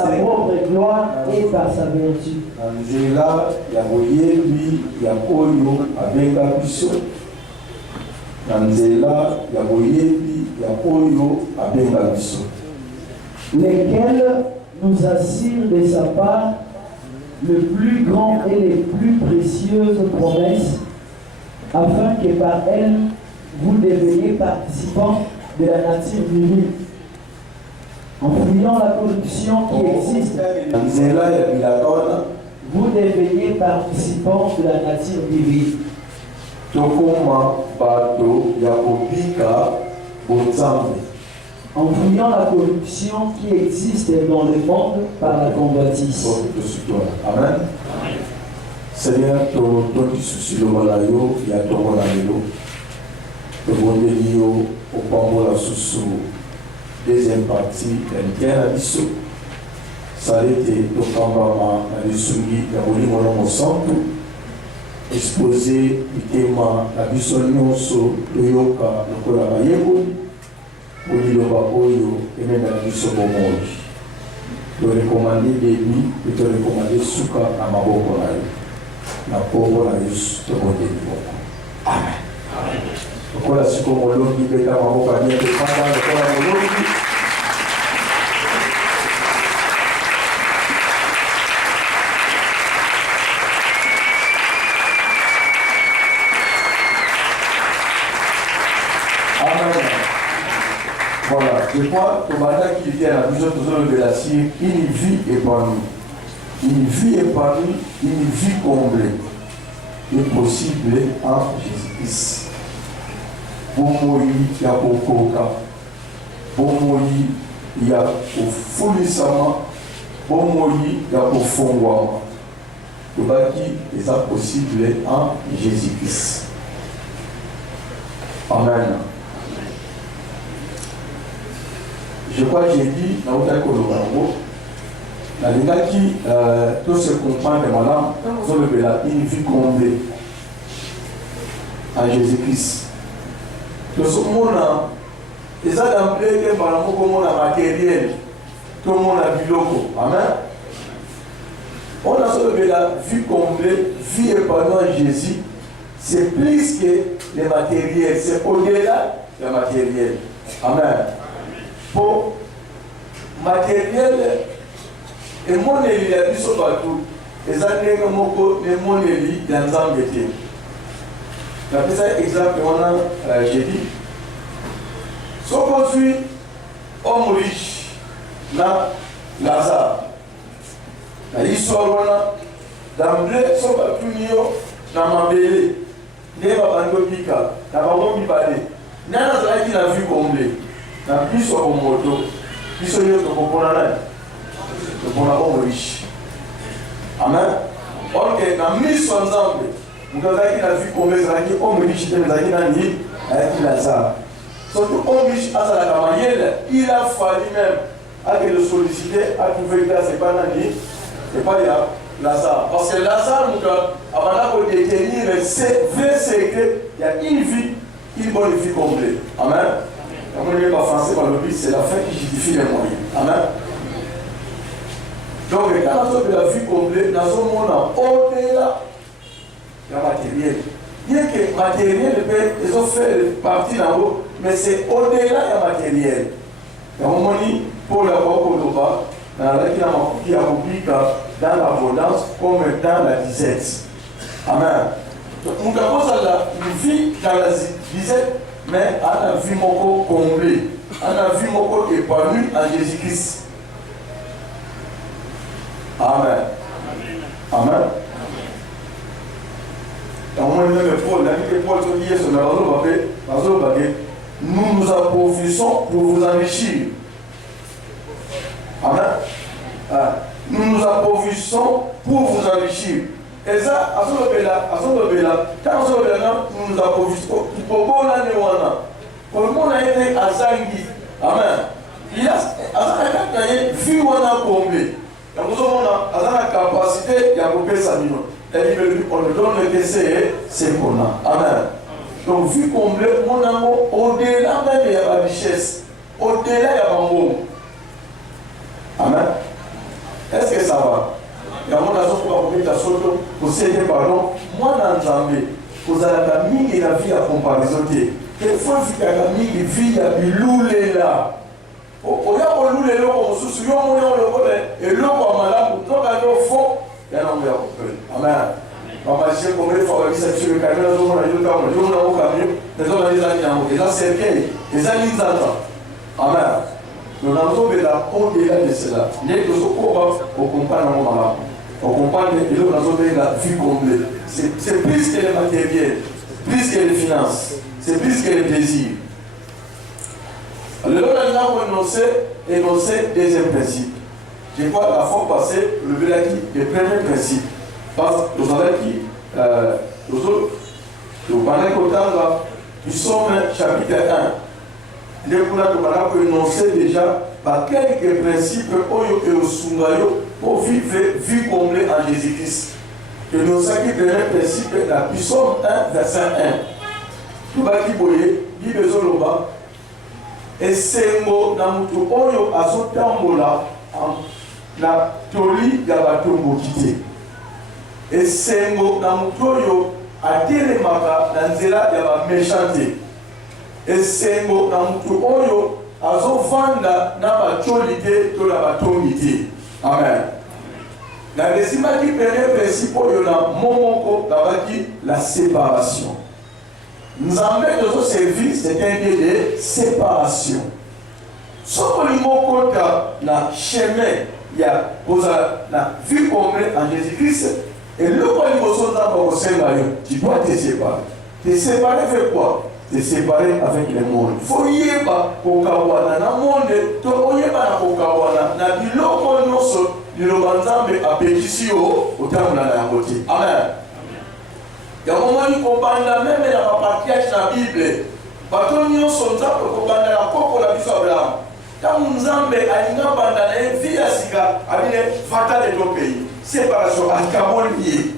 sa propre gloire et par sa vertu. Angela yaboyebi yakoyo abenga biso. Angela yaboyebi yakoyo abenga biso. Lesquels nous assurent de sa part le plus grand et les plus précieuses promesses, afin que par elles vous deveniez participants de la nature divine, en fuyant la corruption qui existe. Vous deveniez participants de la nature divine. En fuyant la corruption qui existe dans le monde par la convoitise. Amen. Seigneur, ton souci le malayo, il y a ton malayo. Le monde lié au pambo la sous deuxième partie, il y a un biso. Ça a été le pamba à l'issumi, il y a un moulin au centre. Exposé, le thème, la biso nyonso, le yoka, le kola mayego. Oyo et même la vie sur le monde. Le recommander des nuits et te recommander Souka à ma boca. La pauvre la vie te monde. Amen. Pourquoi la sucomolo qui peut avoir ma boca bien de prendre le corps voilà, je crois que maintenant qu'il vient à la vision de l'acier, une vie épanouie. Une vie épanouie, une vie comblée est possible en Jésus-Christ. Bon moyi, il y a beaucoup de cas. Bon moyi, il y a au foulissement. Bon moyi, il y a au fondement. Le bâti est possible en Jésus-Christ. Amen. Je crois que j'ai dit, dans le Colorado, dans les gars qui tout se comprend de madame, sont une vie comblée en Jésus-Christ. Tout ce monde a, et ça d'emblée, que par exemple, comme on a matériel, tout le monde a vu loco. Amen. On a sauvé la vie comblée, vie épanouie en Jésus. C'est plus que les matériels, c'est au-delà du matériel. Amen. Pour matériel et mon élit a vu partout et ça n'est que mon élit dans un métier. D'après ça, exemple, j'ai dit, si on suit homme riche, là, Lazare, l'histoire, d'emblée, si on va punir dans ma belle, n'est pas un peu piquant, n'a pas bon pipadé, n'a pas qui l'a vu comblé. Na biso ko moto biso yo to kopona na to pona ko riche. Amen. OK, na miso ensemble mukaza ki na vie comme ça qui homme riche de zaki na ni avec Lazare. Surtout homme riche à la camayelle, il a fallu même à que le solliciter à trouver là c'est pas nani, c'est pas ya Lazare parce que Lazare muka avant de détenir c'est vrai secret, il y a une vie, une bonne vie complète. Amen. Comme on n'est pas français par le but, c'est la fin qui justifie les moyens. Amen. Donc, quand on a la vie complète, dans ce monde, au-delà du matériel. Bien que le matériel, ils ont fait partie d'en haut, mais c'est au-delà du matériel. Dans le moment pour la Bokodoba, dans la qui a publié dans l'abondance comme dans la disette. Amen. Donc, nous avons la vie dans la disette. Mais on a vu mon corps comblé, on a vu mon corps épanoui en Jésus-Christ. Amen. Amen. Nous nous approfions pour vous enrichir. Amen. Nous nous approfions pour vous enrichir. Et ça, à ce moment-là, quand nous nous approvissionnons, comme on a été à Zangui, amen. Il a vu on a comblé. On a la capacité de couper sa vie. Et on nous donne le décès, c'est qu'on a. Amen. Donc, vu comblé, mon amour, au-delà même de la richesse, au-delà de la bonne. Amen. Est-ce que ça va? Il y a mon asso pour mettre à soto, pour céder pardon. Moi, dans Zambé, vous avez la famille et la vie à comparaison. Des fois, il y a la famille et vie à biloulé là. On y a un loup, les lots, on se souvient, on y a le rôle, et l'eau, on m'a là, pour tout gagner au fond, il y a un homme à Amen. Maman, j'ai compris, il faut avoir ça sur le camion, les hommes, on a eu le camion, les hommes, on a eu le camion, les hommes, on a eu le camion, les gens, c'est bien, les gens, ils entendent. Amen. Nous avons là au-delà de cela. Les deux autres, on comprend dans mon malade. On comprend que nous avons la vie complète. C'est plus que le matériel, plus que les finances, c'est plus que les plaisirs. Alors, nous avons énoncé deuxième principe. Je crois que la fois passée, le premier principe. Parce que nous avons dit, nous avons du Somme chapitre 1. Nous avons énoncé déjà par quelques principes pour vivre vie comblée en Jésus-Christ. Que nous avons dit le premier principe, la Psaume 1, verset 1. Tout va qui boye, dit besoin de bas. Et c'est mot dans mutu oyo azotambola na toli ya batombo kite. Et c'est mot dans mutu oyo atelemaka na nzela ya ba méchanté. Et c'est mot dans mutu oyo azovanda na bacholite to na batomite. Amen. Na desima ki premier principe oyo na momoko babaki la séparation. Nous avons notre service, c'est un lieu de séparation. Ce que nous avons dans le chemin, il y a la vie complète en Jésus-Christ. Et le point de vue, tu dois te séparer. Te séparer avec quoi? Te séparer avec le monde. Il faut y aller pour Kawana. Dans le monde, tu dois y aller pour Kawana. Dans le monde, nous avons pétition au terme de la côté. Amen. Il y a un moment où on parle même de la patriarche de la Bible. Parce que nous sommes en train de la coque la vie Abraham. Quand nous sommes en train de vie à Sika, avec les fatales de nos pays. Séparation, à Camon lié.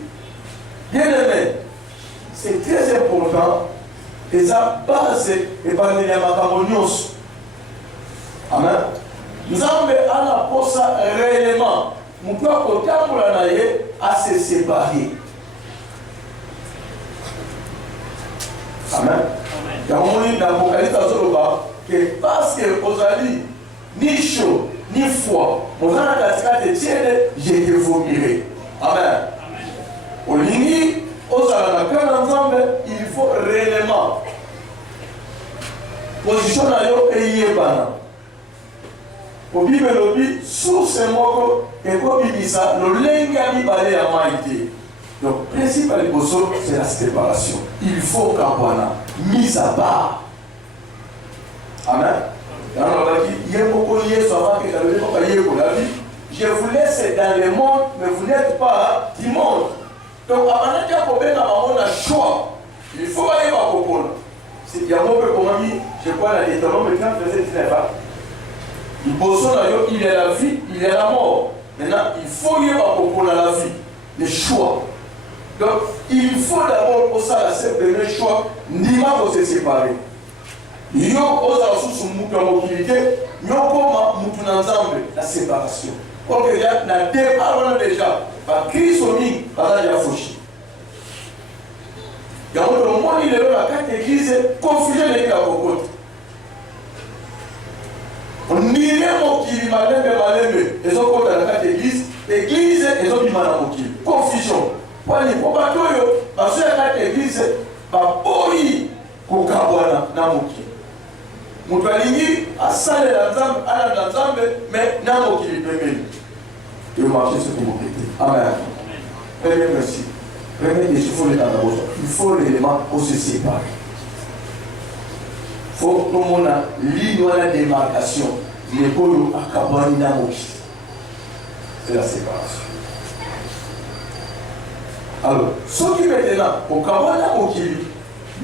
Bien aimé, c'est très important. Et ça base et par les Macamonios. Amen. Nous avons un apôtre réellement. Nous pouvons à se séparer. Amen. Il y a un moment dans l'Apocalypse que parce que vous avez ni chaud, ni froid, vous avez la de tienne, je te vomirai. Amen. Au ligne, aux ensemble, il faut réellement position à et yébana. Au Bible, sous ce mot, et comme il dit ça, le lengami balé à maïté. Donc, le principe c'est la séparation. Il faut qu'Awana, mise à part. Amen. Je vous laisse dans le monde, mais vous n'êtes pas du monde. Donc, avant de problème, on a choix. Il faut aller à Popona. Il y a un peu comme je crois, la Deutéronome 30, verset 19. Il est la vie, il est la mort. Maintenant, il faut y aller à Popona la vie. Le choix. Donc, il faut d'abord pour ça la premier choix, Nima pour se séparer. Yo osa sous mutu en mobilité, yo comme mutu ensemble la séparation. Or que déjà na départ déjà, par Christ au mi, par la fauchi. Il y a un moment il est là la carte église confusion les gars au côté. On n'irait mokili malem les autres côté la carte église et autres bimana mokili. Confusion. Wali pobatoyo parce que la carte église ba boyi ko kabwana na mokili. Mutu alingi asale la nzambe ala na nzambe mais na mokili pembeni. Et marcher sur tout côté. Amen. Premier principe. Premier des choses il faut l'élément pour se séparer. Il faut que l'on a ligne la démarcation. Les polos à kabwani na mokili. C'est la séparation. Alors, ce qui maintenant, au kabwani na mokili,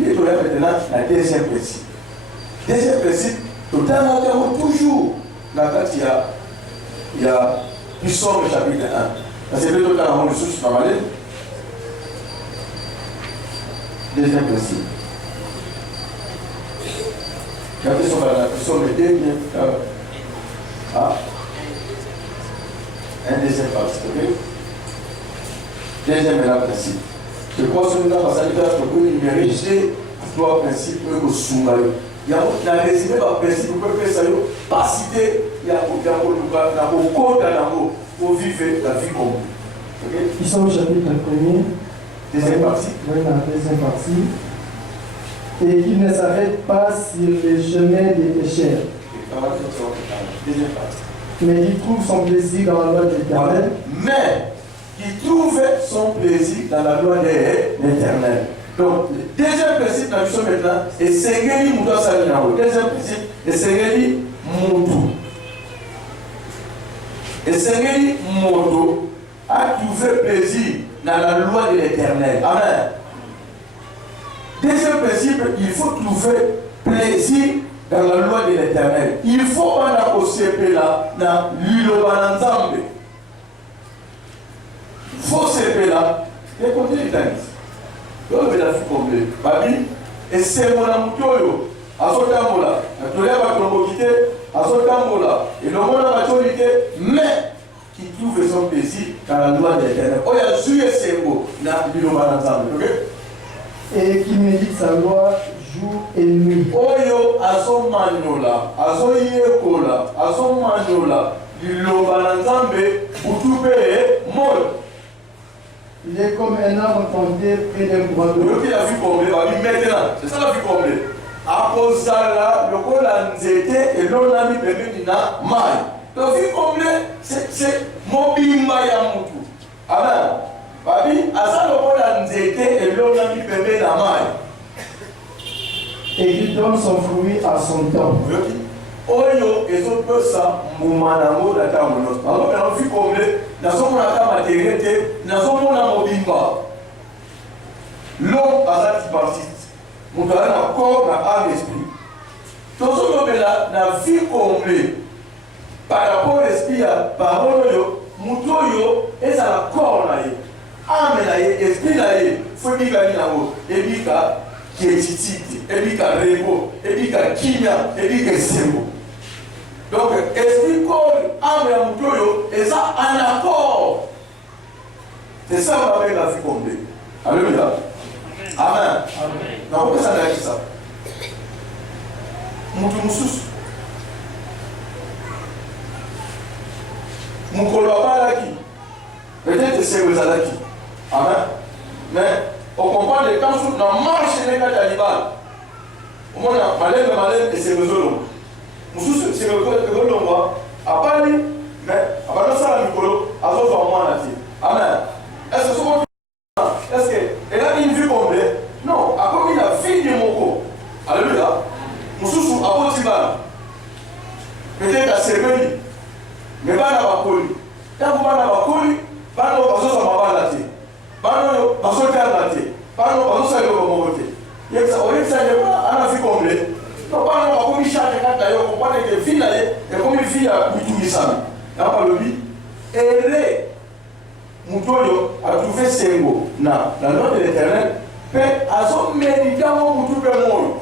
il est maintenant la deuxième principe. Deuxième principe, totalement toujours dans le cas il y a Psaume chapitre 1. C'est le totalement de source normale. Deuxième principe. Psaume 2, Un deuxième partie, ok? Deuxième principe. Je crois que nous avons passé à numériser trois principes que nous sommes. Il y a un résumé par principe que faire ça, pas citer, il y a un code pour vivre la vie commune. Ils sont au chapitre 1er. Deuxième partie. Oui, dans la deuxième partie. Et qu'ils ne s'arrêtent pas sur les chemins des pécheurs. Deuxième partie. Mais ils trouvent son plaisir dans la loi de l'Éternel. Mais il trouve son plaisir dans la loi de l'Éternel. Donc, le deuxième principe, nous sommes maintenant, et c'est Geli Moutou Salinao. Deuxième principe, et c'est Geli Moutou. Et c'est Geli Moutou a trouvé plaisir dans la loi de l'Éternel. Amen. Deuxième principe, il faut trouver plaisir dans la loi de l'Éternel. Il faut en accoster là, dans l'Ilobananzambe. Il faut se là, et continuer les temps. Donc, il a fait combler. Babi, et c'est mon amour, à son temps là, à tout l'heure, à ton quitté, à son temps là, et le monde a maturité, mais qui trouve son plaisir dans la loi de l'Éternel. Oh, il y a joué ces mots dans l'Ilobananzambe, ok? Et qui médite sa loi jour et nuit. Oyo azo manola, azo yekola, azo manola, liloba nzambe utube mol. Il est comme un arbre planté près d'un bois d'eau. Oyo qui a vu combler, va lui maintenant. C'est ça la vie combler. Aposala, lokola nzete et l'on a mis bébé dina mai. La vie combler, c'est mobimba ya mutu. Amen. Babi, asa lokola nzete et l'on a mis bébé na mai. Et il donne son fruit à son temps. Oyo ezokosa mumanango data monos. Alors on a vu combler, nazomona ta matérialité, nazomona mobimba. L'homme a sa partie. Mon a corps, na âme, esprit. Tozolobela na vie comblée. Par rapport à l'esprit, parole yo, mutoyo, et ça la corps na ye. Âme na ye, esprit na ye, faut bika ni nango, et bika kétitite, et bika rebo, et bika kimia, et bika sembo. Donc, esprit, corps, âme et mutoyo, et ça en accord. C'est ça qu'on appelle la vie comblée. Alléluia. Amen. Na ko ça n'a ça. Mutu mususu. Mukolo abalaki. Peut-être c'est vous alaki. Amen. Mais on comprend les quand sur na marche les gars d'Alibal. Au moins malem et c'est rezolo. Mususu c'est le longwa. Abali mais abalo ça la mukolo azo va moi là. Amen. Est-ce que elle a une vue complète? Non, a comme il a fille de Moko. Alléluia. Moussou a Potiban. Peut-être à Sebeli. Mais pas à Bakoli. Quand vous parlez à Bakoli, pas de bateau sur ma balade. Pas de bateau sur la balade. Pas de bateau sur le momoté. Il y a ça, on est à la vie complète. Non, pas de bateau qui charge d'ailleurs, on parle de filles là, et comme une fille à Boutoumissami. Dans le but, elle Mutoyo a trouvé ses mots dans la loi de l'Éternel, mais à son médicament Moutou Pémol.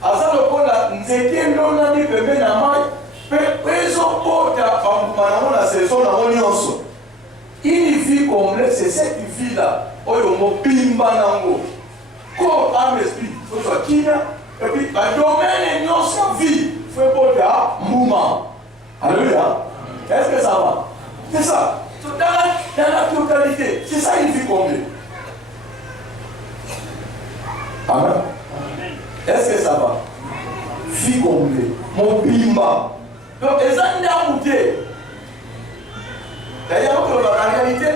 À ça, le pôle a nzété l'on a dit bébé n'a mai, mais ils ont porté à Pampanamon la saison dans mon yonso. Une vie complète, c'est cette vie-là, où il y a bimba nango. Corps, âme, esprit, il faut qu'il y ait, et puis, le domaine est non sa vie, il faut porter à mouvement. Alléluia. Est-ce que ça va? C'est ça. Dans la totalité, c'est ça une vie complète. Amen. Est-ce que ça va? Vie complète. Mon bimba. Donc, les gens n'ont pas. D'ailleurs, en réalité,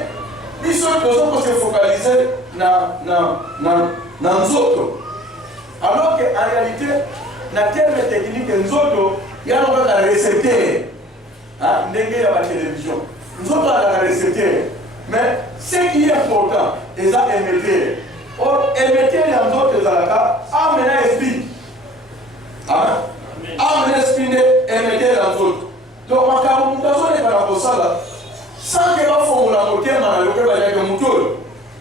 ils sont se focaliser dans les autres. Alors qu'en réalité, dans le terme technique, les autres, il y a un récepteur. Il y a la télévision. Nous autres, on a la récepteur. Mais ce qui est important, c'est ça émetteur. Or, émetteur, il y a un autre, âme et esprit. Amen. Âme et esprit, émetteur dans l'autre. Donc, en cas où nous avons ça là, sans que nous fassions la moitié, nous avons fait un moteur.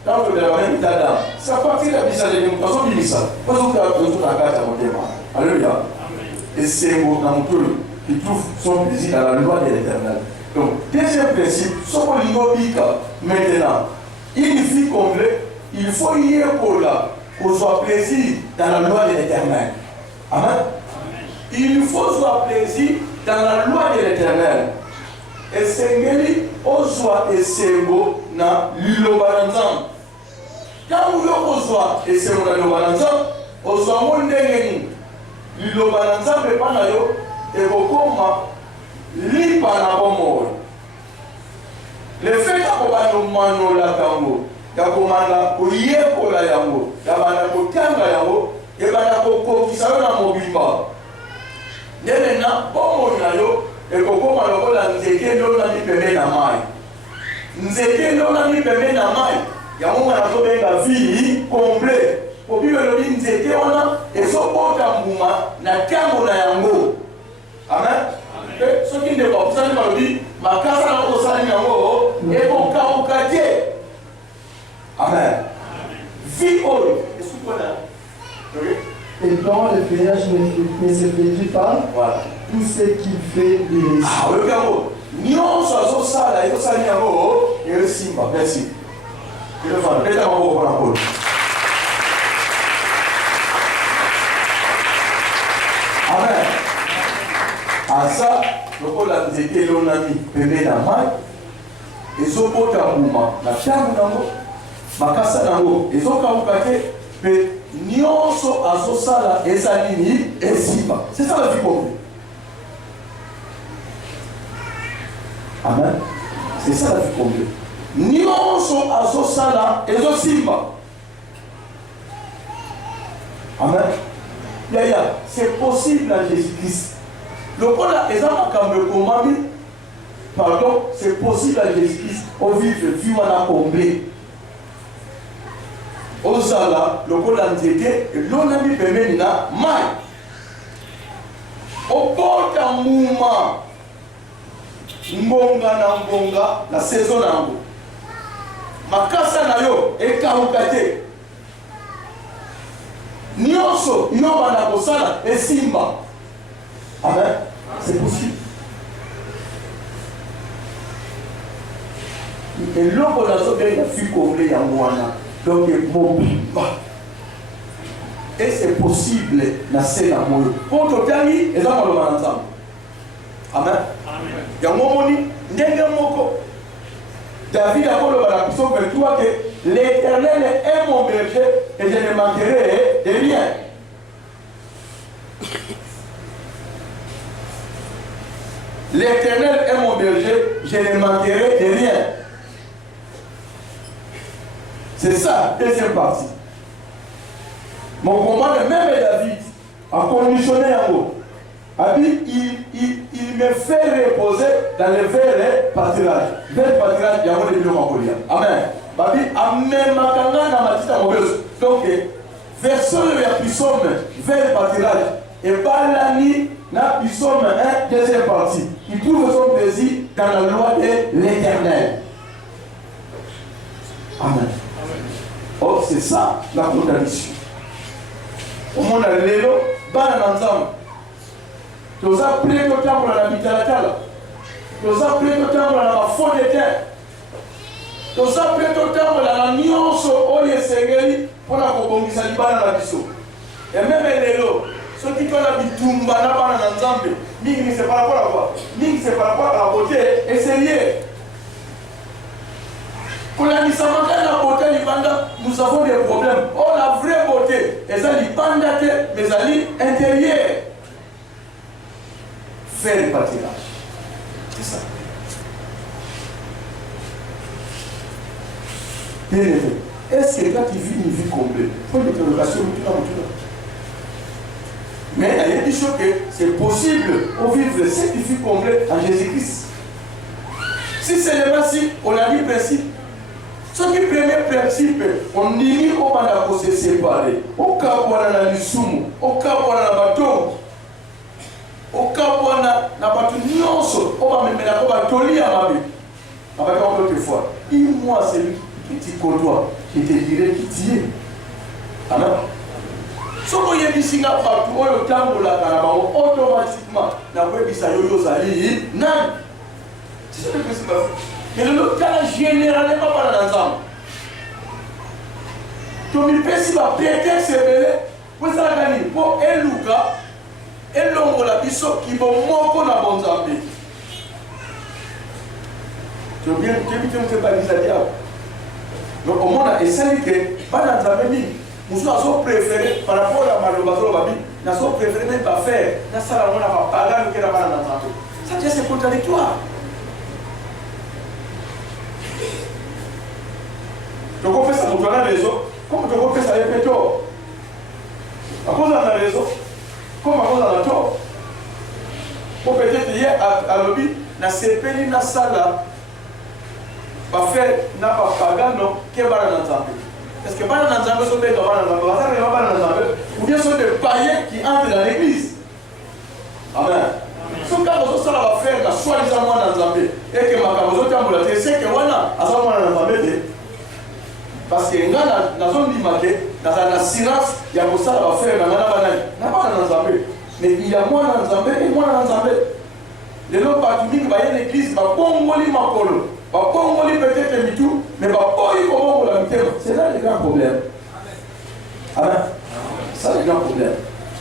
Dans le même état, c'est à partir de la mise à l'église, nous avons mis ça. Nous avons fait la carte à moitié. Alléluia. Et c'est un moteur qui trouve son plaisir dans la loi de l'Éternel. Donc, deuxième principe, ce qu'on dit maintenant, une vie complète, il faut y aller pour là, qu'on soit plaisir dans la loi de l'Éternel. Amen. Il faut soit plaisir dans la loi de l'Éternel. Et c'est on soit et c'est beau dans l'Ilobananzam. Quand vous soit et c'est beau dans l'Ilobananzam, on soit mon déguéni. L'Ilobananzam n'est pas là, et vous comment l'Ipa n'a pas mort. Le fait que vous mano la tango, ya komanda oye ko la yango, ya bana ko tanga yango, e bana ko kisalo na mobimba. Nene na bomo na yo e ko koma lokola nzeke ndo na mipembe na mai. Nzeke ndo na mipembe na mai. Ya mungu na to benga vie complet. Ko bibe lo bi nzeke wana e so pota mbuma na tango na yango. Amen. Ce qui n'est pas pour ça que je dis, ma casa n'a pas ça et mon cas au quartier. Amen. Vie au est-ce que vous connaissez? Et dont le feuillage ne se réduit pas, voilà. Tout ce qu'il fait lui réussit. Ah oui, bravo. Nyon soit ça là, il faut ça niamo et aussi merci. Je vais faire peut-être un mot pour la pole. Amen. À ça, le col a été l'onami, bébé dans ma, et so pota mouma, la chambre nango, ma casa nango, et so kaukate, mais nyonso aso sala, et sa ligne, et siba. C'est ça la vie pour vous. Amen. C'est ça la vie pour vous. Nyonso aso sala, et so simba. Amen. Yaya, c'est possible à Jésus-Christ. Le col a exemple pardon, c'est possible à Jésus-Christ au vivre, vivre à combler. Au sala, le col a été, l'on a mis permis na mai. Au bord d'un mouvement, ngonga na ngonga, la saison nango. Makasa na yo, et kaukate. Nyonso, yoba na kosala, et simba. Amen. C'est possible. Et l'homme a bien fait combler en moana. Donc, et c'est possible dans ces amours. Pour tout le et ça, on va ensemble. Amen. Il y a un moment, David a dit dans la Psaume 23 que l'Éternel est mon berger et je ne manquerai de rien. L'Éternel est mon berger, je ne manquerai de rien. C'est ça, deuxième partie. Mon combat, même David, a conditionné en haut. Il me fait reposer dans le vert pâturage. Vert pâturage, il y a un de Mongolia. Amen. Babi, amen, makanga na matita mauvaise. Donc, verset le psaume, vert pâturage. Et par l'année, la psaume 1, deuxième partie. Il trouve son plaisir dans la loi de l'Éternel. Amen. Oh, c'est ça la contradiction. Au monde à l'élo, ban ensemble. Tu as pris le temps pour la mitala. Tu as pris le temps pour la fond de terre. Tu as pris le temps pour la nuance au Yesengeli pour la Kobongisa Libana la biso. Et même l'élo, ceux qui ont la bitumba na bana nzambe, ni c'est par rapport à quoi? Ni c'est par rapport à la beauté, essayez. Quand on a mis ça la beauté libanda, nous avons des problèmes. Oh, la vraie beauté, et ça libanda mais ça intérieur. Faire le pâturage. C'est ça. Bien aimé. Est-ce que quand tu vis une vie complète, il faut une interrogation mais il y a des choses que c'est possible de vivre cette vie complète en Jésus-Christ. Si ce n'est pas si, on a dit principe. Ce qui est le premier principe, on dit qu'on va se séparer. Au cas où on a la lissoumu, au cas où on a la bateau, au cas où on a la bateau, on va mettre la bateau à ma vie. Avec d'autres fois, moi c'est lui qui te côtoie, qui te dirait qui t'y est. Amen. Si vous voyez ici, automatiquement, la web is a yo-yo. C'est le principe. Mais le cas généralement pas dans l'ensemble. Comme il peut s'y va péter ses bélés, pour ça gagner. Pour Eluka, Elongo la biso qui va moko na bonzambe. Tu veux bien que tu pas dit ça. Donc au monde a essayé que pas dans la même nous avons préféré par rapport à Malobazo Babi, nous avons préféré même pas faire. Nous avons pas parlé de la balle dans la ça c'est contradictoire. Donc on fait ça pour la raison, comme on fait ça avec les taux. À cause de la raison, comme à cause de la taux. Pour peut-être hier à l'objet, na CPI na sala, va faire na pas pagano que va dans l'ensemble. Est-ce que pas dans l'ensemble sont des gamins dans l'ensemble, ou bien sont des païens qui entrent dans l'église. Amen. Ce cas où ça va faire la soi-disant moi dans l'ensemble et que ma camozo tambola, c'est que voilà, à ce moment dans l'ensemble. Parce que dans zone limitée, dans l'assurance, il y a pour ça va faire dans l'ensemble. Mais il y a moi dans l'ensemble et moi dans l'ensemble. Les autres partout qui va y aller l'église, va pongoli ma colo, va pongoli peut-être le tout, mais va pongoli comment la mitère. C'est là le grand problème. Amen. Ça c'est le grand problème.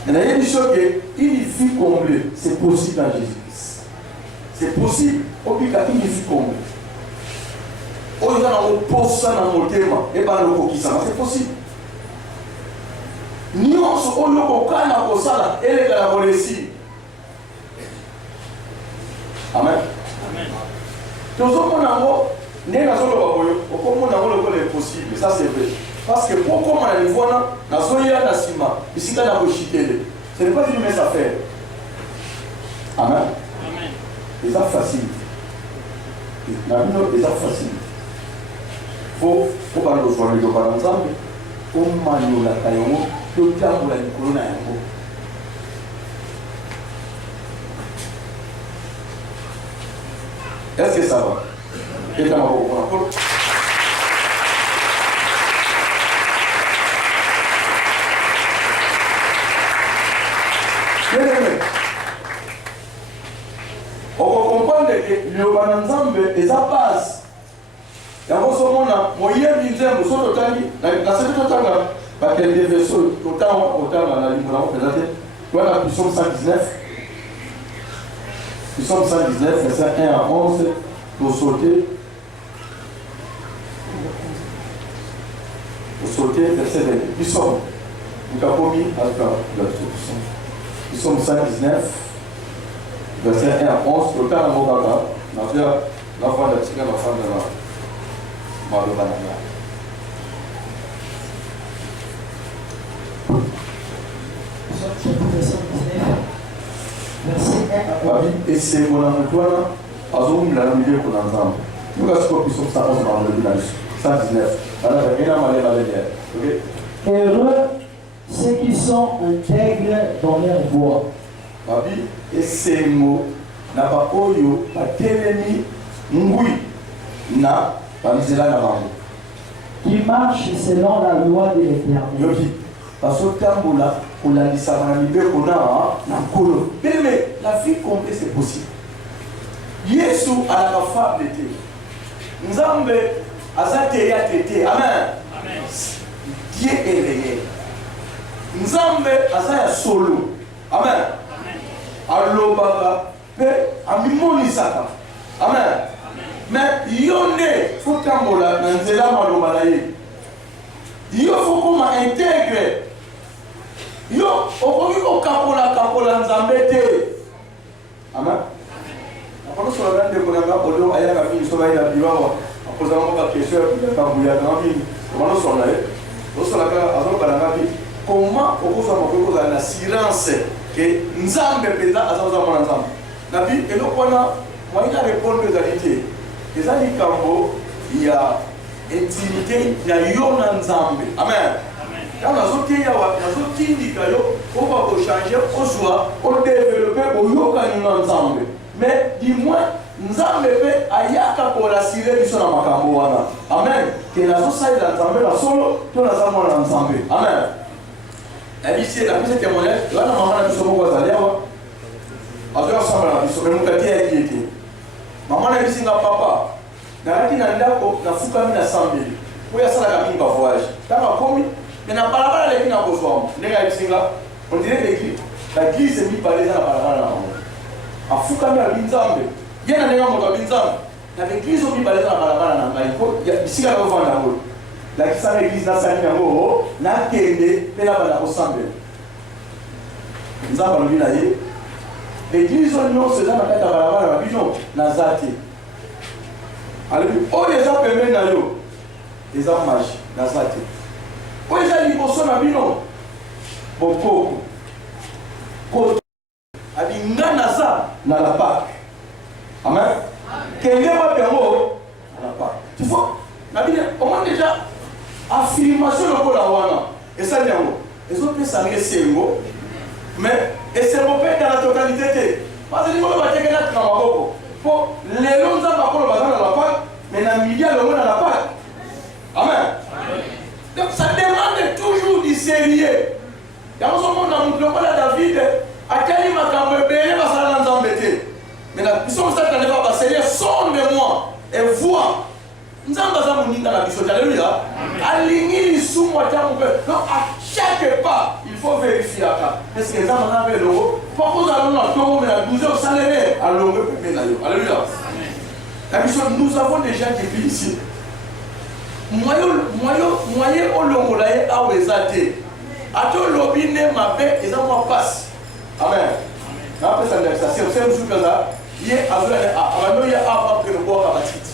Il y a une chose qui il faut combler, c'est possible dans Jésus-Christ. C'est possible, au but qu'il faut combler. On a un poste dans mon thème et pas le coquissa, c'est possible. Nous sommes au Kana Kosala et les Galabolesi. Amen. Donc, on a le possible, ça c'est vrai. Parce que pourquoi on a les voix, on a soya na sima, ici on a rechiqué. Ce n'est pas une mince affaire. Amen. C'est ça facile. La vie est ça facile. Faut parler aux gens de l'ensemble. Comment nous la taillons, tout le temps pour la colonne. Est-ce que ça va? Et comment on va? On comprend que le Bananzambe est sa base. Il y a un moyen de dire que nous dans cette total, parce que les vaisseaux, autant dans la libre présenté, voilà, nous sommes 119. Nous sommes 119, verset 1 à 11, pour sauter. Pour sauter, verset 20. Nous sommes, nous avons mis à la nous sommes 119, verset 1 à 11, total à Mogaga, nous avons la femme de la femme de la et c'est mon Antoine, à Zoom, la milieu pour l'ensemble. Nous avons pu sortir 111 dans le village, 119. Alors, il y a un heureux ceux qui sont intègres dans leur voie. Babi, et ces mots, n'a pas oyo, pas téléni, ngui, na. Qui marche selon la loi de l'Éternel. Parce que Tamboula, on a dit ça, on a mis qu'on a mais la vie complète, c'est possible. Yesu a la femme d'été. Nzambe a sa traité. Amen. Dieu est réel. Nzambe a sa solo. Amen. Allo baba, pe amimoni saka. Amen. Mais yonde faut tambola nanzela malobalaye. Yo faut comment intégrer. Yo okoki okapola nzambete. Amen. Après sur la bande de konanga odo aya ka fini soba ila biwa apoza mo ka question ka buya na bi. Comment on s'en allait? On s'en allait avant balanga bi. Comment okoso moko ko na assurance que nzambe peza azaza mona nzambe. Na bi elo kona moi il a répondu aux qualités. Les amis, il y a intimité, il y a yon ensemble. Amen. Quand nous avons dit on va changer, on soit, on développer, on y ensemble. Mais dis-moi, nous avons fait ayaka pour l'assurer du son à Makamboana. Amen. Que la société d'ensemble, la solo, tout l'ensemble ensemble. Amen. Et ici, la petite témoignage, là, la maman a dit ce mot, vous allez voir. Alors, ensemble, la mission, mais nous avons dit Maman na bisinga papa. Nalaki na ndako na fukami na 100,000. Pour ya sala ka minga voyage. Tanga komi mais na balabala leki na kozwa. Ndenga bisinga on dirait l'église. L'église est mis par les gens na balabala na bango. Afukami na binzambe. Yena ndenga moto binzambe. Na l'église on mis par les gens na balabala na ngai ko ya bisinga ko vanda ngo. La kisana l'église na sali yango na kende pe na bana kosambe. Nzamba lobi na ye. L'église on non c'est dans la tête à balabala na biso na zati. Alors, oh les gens permettent na yo. Les gens marchent dans sa tête. Oh les gens liboso na bino. Boko. Koto. Abi ngana za na la Pâque. Amen. Kenge wa permo na la Pâque. Tu vois? Na bino au moins déjà affirmation le la wana. Et ça nyango. Les autres ça ne sengo. Mais et c'est mon père dans la totalité. Parce que nous va teke na maboko. Pour les longs ans par rapport à la Pâque. Mais dans le milieu, le monde n'a pas. Amen. Donc ça demande toujours du sérieux. Dans ce monde, on a montré à David, à quel moment on va se faire embêter. Mais la puissance de Dieu va passer, sonde-moi et vois. Nous avons besoin de la puissance. Alléluia. Aligner les sous moi. Donc à chaque pas, il faut vérifier. Est-ce que les gens ont un l'euro? Pourquoi nous allons dans le 12 heures salaire à l'euro? Alléluia. Nous avons des gens qui vivent ici. Moyen au Longolaye a ouezate. A tout l'obine ma paix et ça moi passe. Amen. Après ça, c'est un jour que ça. Il y a un peu de bois à ma tite.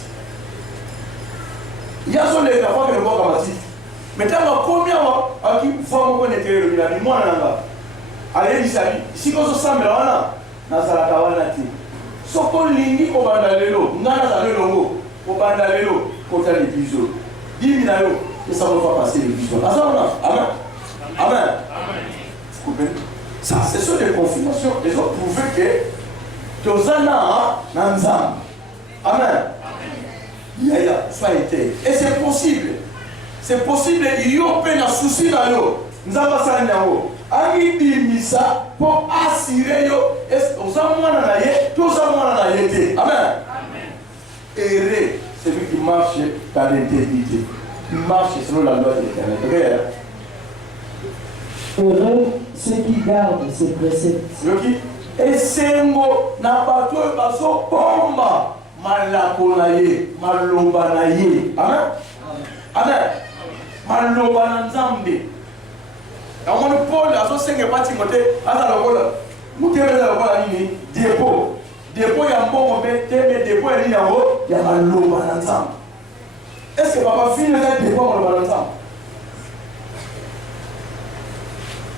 Il y a son les fois que le bois à ma tite. Mais quand on combien à qui voit mon connaître le village, moi là. Allez, il s'habille. Si on se sent là, on a la tawanati. Soko lingi ko bandalelo ngana za lelo ko bandalelo ko tali biso dimi na yo que ça va passer les biso azana amen amen amen. Ça ce sont des confirmations ils ont prouvé que tozana nanzam amen yaya soit été et c'est possible il y a peine à souci na yo nzamba sa nyango ami bimisa pour assurer yo est aux amwana na ye tous amwana na ye amen erré c'est lui qui marche dans l'intégrité qui marche selon la loi de l'Éternel. Heureux ceux qui gardent ses préceptes. Et c'est mo na bato baso bomba malako na ye maloba na ye amen amen maloba na nzambe. On ne Paul a son 5 parties moté à la vola. Mouté à la vola ni dépôt. Dépôt y a un bon mais dépôt est en haut, il y a un lot ensemble. Est-ce que papa finit le dépôt en ensemble?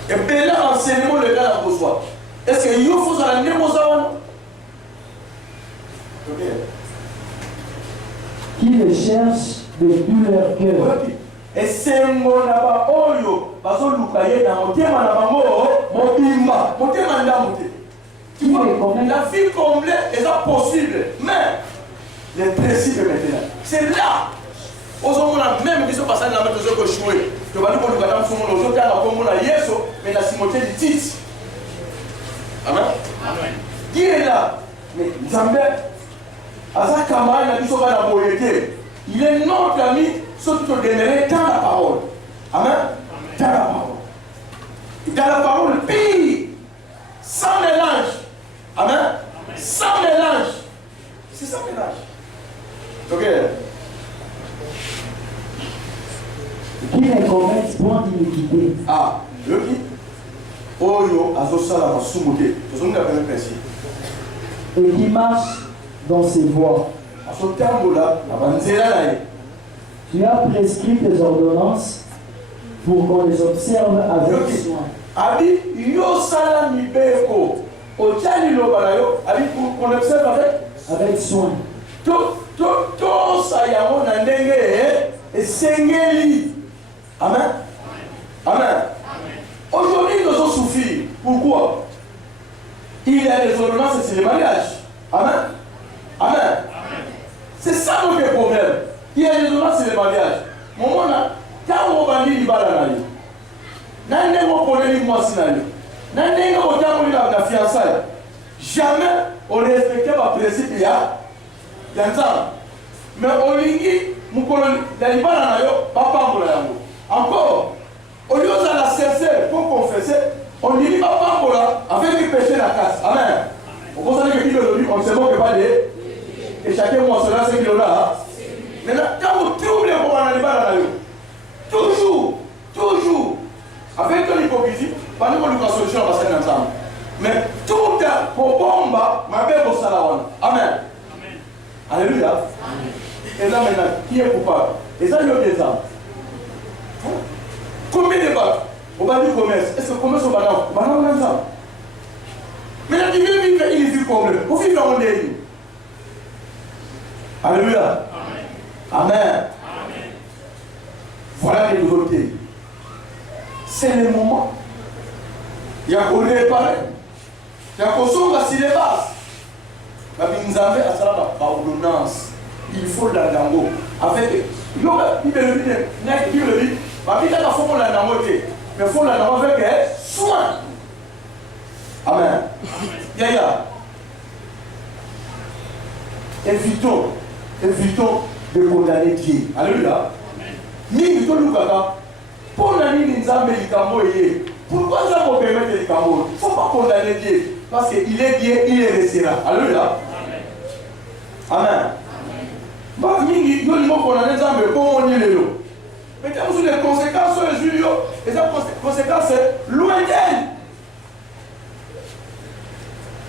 Et bien là enseignement le gars a besoin. Est-ce que you faut ça ne besoin? OK. Qui le cherchent de tout leur cœur. Et c'est mon naba oyo bazo lukaye na motema na bango mobimba motema ndamuté. Tu vois la vie comblée est ça possible mais les principes maintenant c'est là aux hommes même qui sont passés dans la maison que jouer tu vas dire que nous allons sur mon autre à comme on a yeso mais la Timothée dit titre amen amen qui est là mais Zambé asa camarade na biso na boyete il est notre ami. Sauf que donnerait dans la parole. Amen. Dans la parole. Et dans la parole, puis, sans mélange. Amen. Sans mélange. C'est sans mélange. Ok. Qui ne commettent point d'iniquité. Ah, le qui? Oyo, azosala masumuté. C'est ce qu'on appelle le principe. Et qui marche dans ses voies. À ce terme-là, la banzela là. Tu as prescrit tes ordonnances pour qu'on les observe avec soin. Abi, yo sala mibeko. Otiani lo balayo, abi pour qu'on observe avec soin. To sa yango na ndenge et sengeli. Amen. Amen. Aujourd'hui, nous avons souffert. Pourquoi? Il y a les ordonnances et c'est le mariage. Amen. Amen. C'est ça notre problème. Il y a les ordonnances et le mariage. Mon là, quand on va dire libala na yo, nande mo poleli mwasi na yo, nande ngo tamoli la fiançailles. Jamais on respectait le principe ya ya nzambe. Mais olingi mukolo ya libala na yo bapambola yango. Encore, au lieu de la sincère pour confesser, on dit bapambola avec les péchés la casse. Amen. On constate que on ne se moque pas de et chacun moissonnera ce qu'il a. Maintenant, quand vous troublez pour aller libala na yo, toujours, avec de l'hypocrisie, pas de bonne solution à passer ensemble. Mais tout est pour bomba, ma belle au salawan. Amen. Alléluia. Et là maintenant, qui est coupable? Et ça, il y a des âmes. Combien de bacs? On va dire commerce. Est-ce que le commerce au banane? Banane ou ensemble? Maintenant, tu veux vivre une vie complète. Vous vivez en délire. Alléluia. Amen. Voilà les nouveautés. C'est le moment. Il y a qu'on réparer. Il y a qu'on sauve si les bases. La binzambe à ça par ordonnance. Il faut la dango. Avec il y a il le dit. Ma vie n'a faut la dango. Mais il faut la dango avec soin. Amen. Yaya. Évitons de condamner Dieu. Alléluia. Ni tout le cas. Pour la ligne nzambe likambo yé. Pourquoi ça vous permet de likambo? Il ne faut pas condamner Dieu. Parce qu'il est Dieu, il est restera. Alléluia. Amen. Bah, mingi, nous ne pouvons pas condamner comme on y est là. Mais quand vous avez les conséquences sur les juifs, et ces conséquences, c'est lointaines.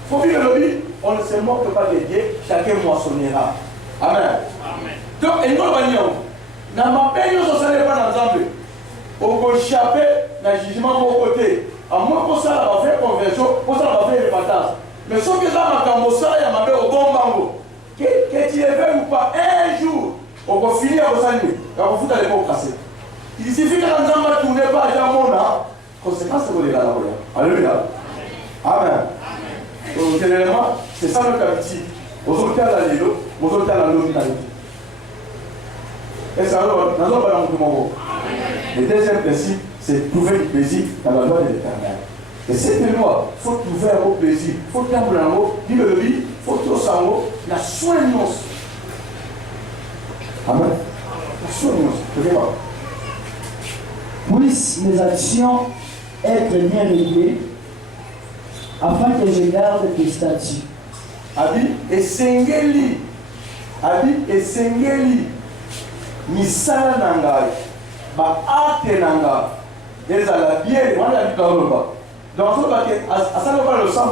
Il faut vivre le but, on ne se moque pas de Dieu, chacun moissonnera. Amen. Donc, et nous, dans ma peine, nous ne sommes pas dans l'ensemble. On peut échapper dans le jugement de mon côté. À moins que ça va faire conversion, pour ça va faire repentance. Mais sauf que ça m'a comme ça, il y a ma belle au bon bango. Que tu es fait ou pas, un jour, on va finir à vos années. Et on va foutre à l'époque cassée. Il suffit que l'ensemble ne tourne pas à un monde. Conséquence, c'est pour les gars là. Alléluia. Amen. Donc, généralement, c'est ça le captif. Aux autres, à la lélo, aux autres, à la lobby. Et ça, nous allons pas dans le monde. Le deuxième principe, c'est trouver du plaisir dans la loi de l'Éternel. Et cette loi, il faut trouver un plaisir. Il faut trouver un mot, dire le vie, il faut trouver un mot, la soignance. Amen. La soignance. Vraiment. Puissent mes actions être bien réglées afin que je garde tes statuts. Abi, esengeli. Misala nangai. Ba ate nanga. Ezala bien, on a dit dans donc, à ça, on va le sang,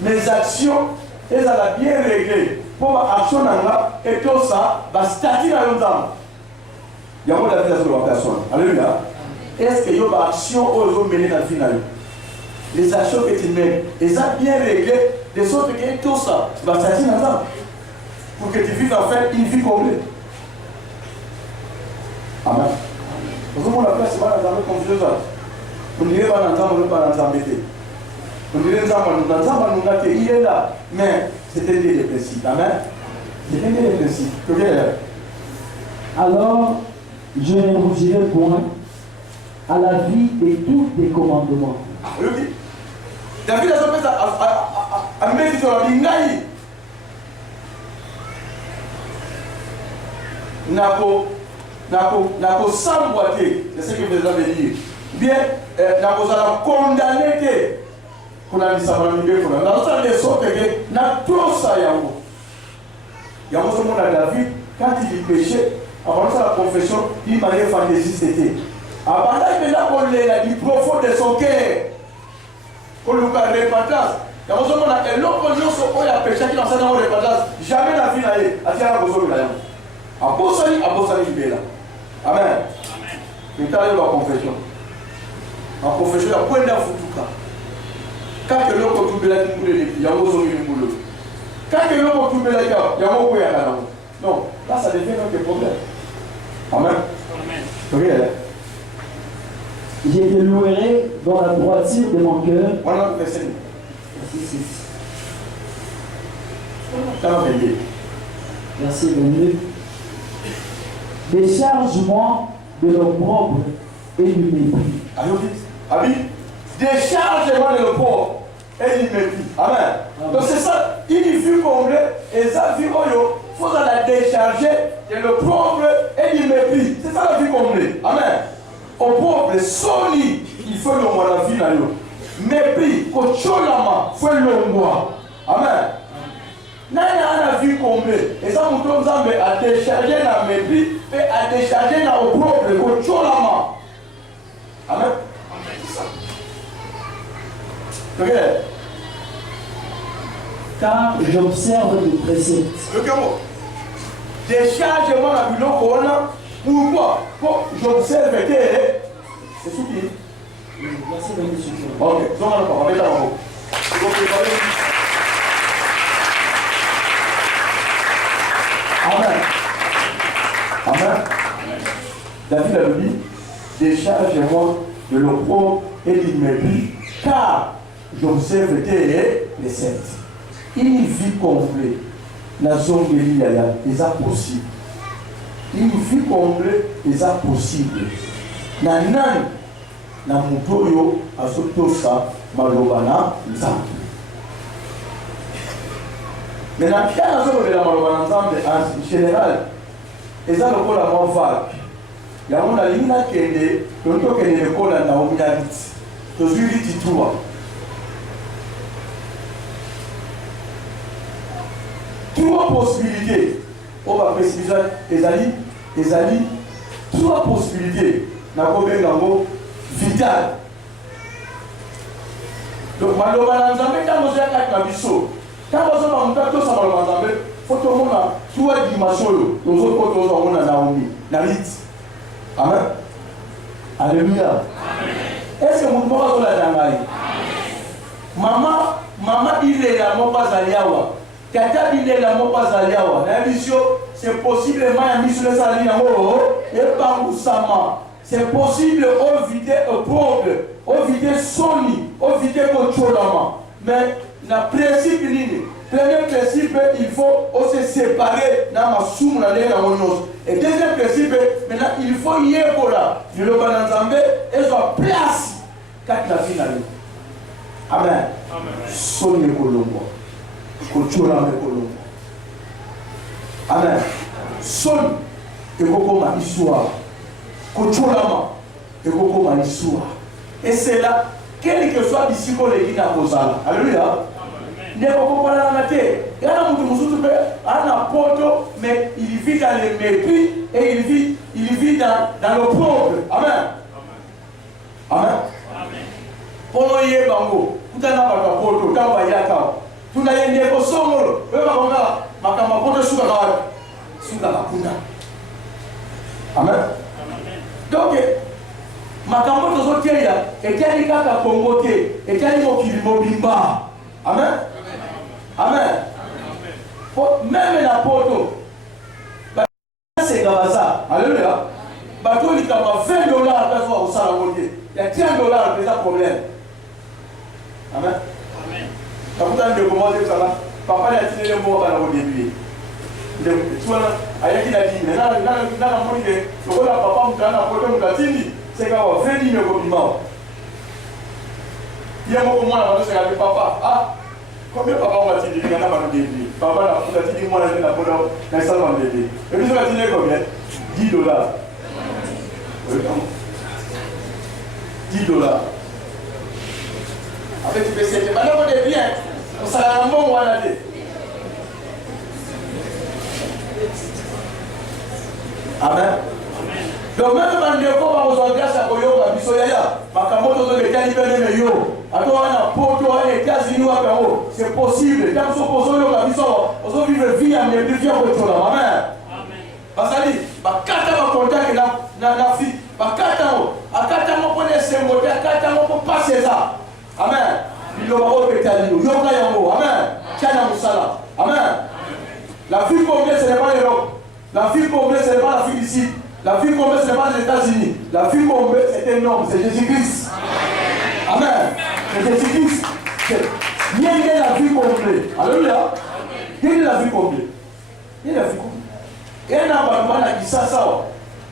mes actions, elles sont bien réglées. Pour ma action, et tout ça, va statut dans le temps. Il y a beaucoup d'avis sur la personne. Alléluia. Est-ce qu'il y a une action où ils ont mené dans le final? Les actions que tu mènes, elles sont bien réglées, de sorte que tout ça, va statut dans le temps. Pour que tu vives en fait une vie complète. Amen. Vous avez la place, c'est pas dans la confusion. On dirait pas dans on ne pas dans on dirait dans il est là, mais c'était des principes. Amen. C'était des principes. Alors, je ne rougirai point à la vie de tous tes commandements. David a fait à mettre sur la ligne. Nako s'emboîter, c'est ce que vous avez dit. Bien, nako ça condamné pour la mise en œuvre pour la. Dans ça les sortes que na tout ça yango. Yango ce monde à David quand il péchait, avant ça la confession, il m'a fait fantaisie c'était. Avant il là pour les du profond de son cœur. Pour le cas de repentance. Yango ce monde a l'autre chose où il a péché qui dans sa repentance, jamais la vie n'a eu à tirer la besoin là. A bossali libéra. Amen. Il t'a eu la confession. La confession, la pointe d'un foutuka. Quand que l'on peut trouver la ligne, il y a un boulot. Quand que l'on peut trouver la ligne, il y a un boulot. Non, là ça devient un problème. Amen. Amen. Je te louerai dans la droiture de mon cœur. Voilà le verset. Verset 22. Décharge-moi de l'opprobre et du mépris. Abi, décharge-moi de l'opprobre et du mépris. Amen. Donc c'est ça, il vit comme et ça vit faut la décharger de l'opprobre et du mépris. C'est ça la vie comblée. Amen. Opprobre, soni, il faut le moins la vie. Mépris, kocholama, faut le moins. Amen. Nani a vie comblée. Et ça, nous sommes à décharger la mépris et à décharger la opprobre, kocholama. Amen. C'est ça. Regarde. Car j'observe les préceptes. Décharge-moi la boulot corona. Pourquoi? J'observe que c'est tout dit. Verset 28. Ok, donc on va mettre en haut. Amen. Amen. David a dit, décharge-moi de l'opprobre et du mépris, car j'observe tes préceptes. Une vie complète, la zone de l'île, c'est possible. Une vie complète, c'est possible. Na nani, na mutoyo, asotosa, malobana, nzambe. Mais la pierre, la malobana, nzambe, en général, c'est ça le col à mon vague. Il y a un ligne qui est le temps qu'elle est le col à Naomi Dalit. Je suis dit, tu vois. Trois possibilités. On va préciser, Ezali, trois possibilités. Nakobengango, vital. Donc, malheureusement, nous avons quand on a biso. Quand on a monté tout ça, il faut que nous ayons trois dimensions. Nous autres, nous avons Naomi, Nalit. Amen. Alléluia. Est-ce que vous avez la Amen. Maman, il est là, mon pas aliawa. Tata, il est là, mon pas aliawa. La mission, c'est possible, ma mission de salir et pas Oussama. C'est possible, on vide au pauvre, on vide Sony, on vide Kocholama. Mais, le principe, premier principe, il faut se séparer dans ma soum, dans la monos. Et deuxième principe, maintenant, il faut y aller pour là. Je le bananzambe et soit place quand la finale. Amen. Sonne Colombo. Kocholama Colombo. Amen. Sonne et Kokoma histoire. Kocholama et Kokoma histoire. Et c'est là, quel que soit d'ici qu'on les dit à Bozala. Alléluia. Il y a un poto, mais il vit dans le mépris et il vit dans le pauvre. Amen. Amen. Pour nous, il y a bango. Tout un peu poto, quand on va y aller, tout n'a rien de sombre. Amen. Donc, makambo tozoteya etali kaka Kongo te etali mokili mobimba. Amen. Amen. Même la poto, c'est comme ça. Alléluia. Bateau, il y a $20 au salaire. Il y a $10, c'est un problème. Amen. Quand vous avez commencé ça, papa a tiré le mot au début. Tu vois, il a dit, mais là, papa m'a dit, c'est quand on fait dire le compliment. Il y a un moment où on a dit, papa, ah, combien papa m'a dit, il y a un début. Papa a dit, moi, je vais faire un bébé. Et puis, on a dit combien $10. $10. Après, tu peux essayer. Mais là, on est bien. On s'en a un bon ou un année. Amen. Donc même quand on va aux grâce à Koyoga, Bisoyaya, Makamoto de l'État yo, à toi on a Porto, les États-Unis, c'est possible. Quand on se pose au Gabiso, on se vivre vie à mes vie à Koyoga. Amen. Basali, bakata va contact na fille, bakata mo pone sembote, bakata mo pour passer ça. Amen. Il va au pétali, yoga yango. Amen. Tiana musala. Amen. La vie complète ce n'est pas l'Europe. La vie complète ce n'est pas la fille d'ici. La vie complète ce n'est pas les États-Unis. La vie complète c'est un homme, c'est Jésus-Christ. Amen. C'est Jésus-Christ. Bien est la vie complète. Alléluia. Quelle est la vie complète? Quelle est la vie complète? Et un abandon qui s'assoit.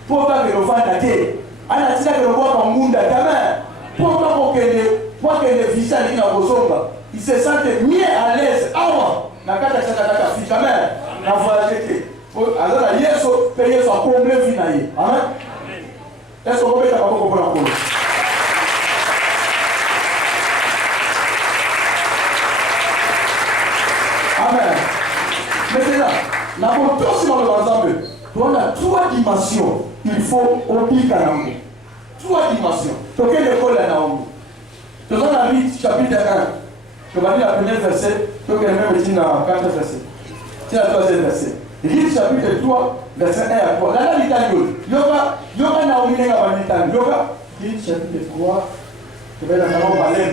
Pour pas que le vent n'atteigne. Un attiré que le voit en monde à ta main. Pour pas que le visage n'a pas il se sent mieux à l'aise. Awa. Nakata Sakata Fikamer. na voyage alors la yeso payer son comblé vie na ye. Amen. Est-ce qu'on peut pas comprendre? Amen. Maintenant, la moto si on le ensemble, on a 3 dimensions. Il faut oublier Naomi. 3 dimensions. Donc quelle école est Naomi? Dans la vie chapitre 1, je vais lire la première verset, donc elle même dit dans 4 versets. C'est la 3e verset. Livre chapitre 3, verset 1 à 3. Là, yoga Naomi n'est pas l'Italie. Yoga. Livre chapitre 3, je vais la parole parler.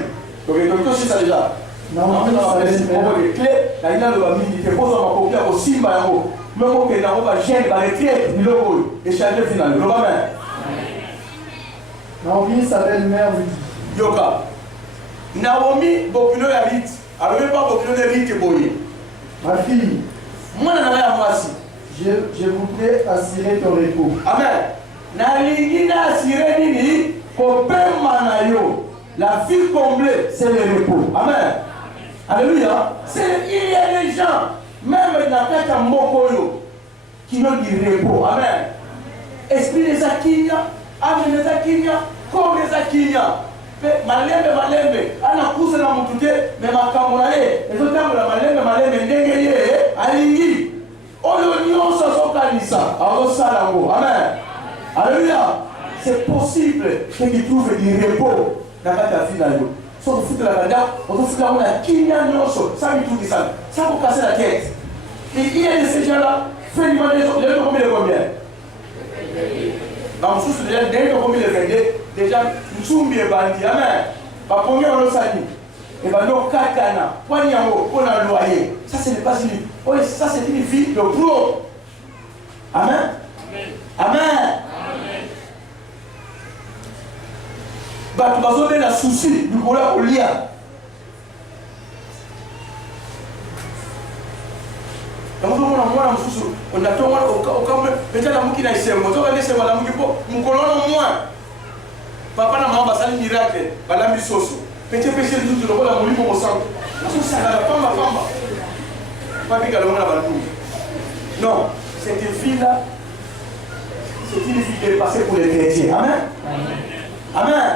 Donc, tout ça déjà. Naomi n'a pas les clés. La ina de la mini, il pose ma copie au Simba. Même que Naomi va gêner, va les clés, il le roule. Et changer final. Le Amen. Naomi s'appelle Mère Rudy. Yoga. Naomi, beaucoup de la rite. Alors, même pas beaucoup de rite et boyer. Ma fille. Moi, je voudrais assurer ton repos. Amen. La vie comblée, c'est le repos. Amen. Alléluia. Il y a des gens, même dans la tête à Mokoyo, qui ont du repos. Amen. Esprit des Akinia, âme des Akinia, corps des Akinia. Malembe, ana kusa na mutute, me makamonae, ezo tambo la malembe, ndengeye, alingi. Oyo nyonso sokanisa, azo salango. Amen. Alléluia. C'est possible qu'il trouve du repos dans la vie d'ailleurs. Sauf que foutre la banda, on trouve que on a kinya nyonso, ça lui tout ça. Ça vous casser la tête. Et il y a de ces gens-là, fait demander les autres combien. Dans le sous déjà, dès qu'on les vendait, déjà, nous sommes bien bandits. Amen. Pas pour nous, on le salue. Et bien, nous, katana, poignamo, on a loyer. Ça, ce n'est pas une. Oui, ça, c'est une vie de pro. Amen. Amen. Bah, tu vas donner la souci du colère au lien. Donc, on attend au camp, peut-être la mouki n'a essayé, on va laisser la mouki pour mon colon au moins. Papa n'a pas passé le miracle, la misoso. Petit péché de tout le monde a mouru pour mon sang. Ça n'a pas ma femme. Pas que la non, cette fille-là, c'est une fille qui est passée pour les chrétiens. Amen. Amen.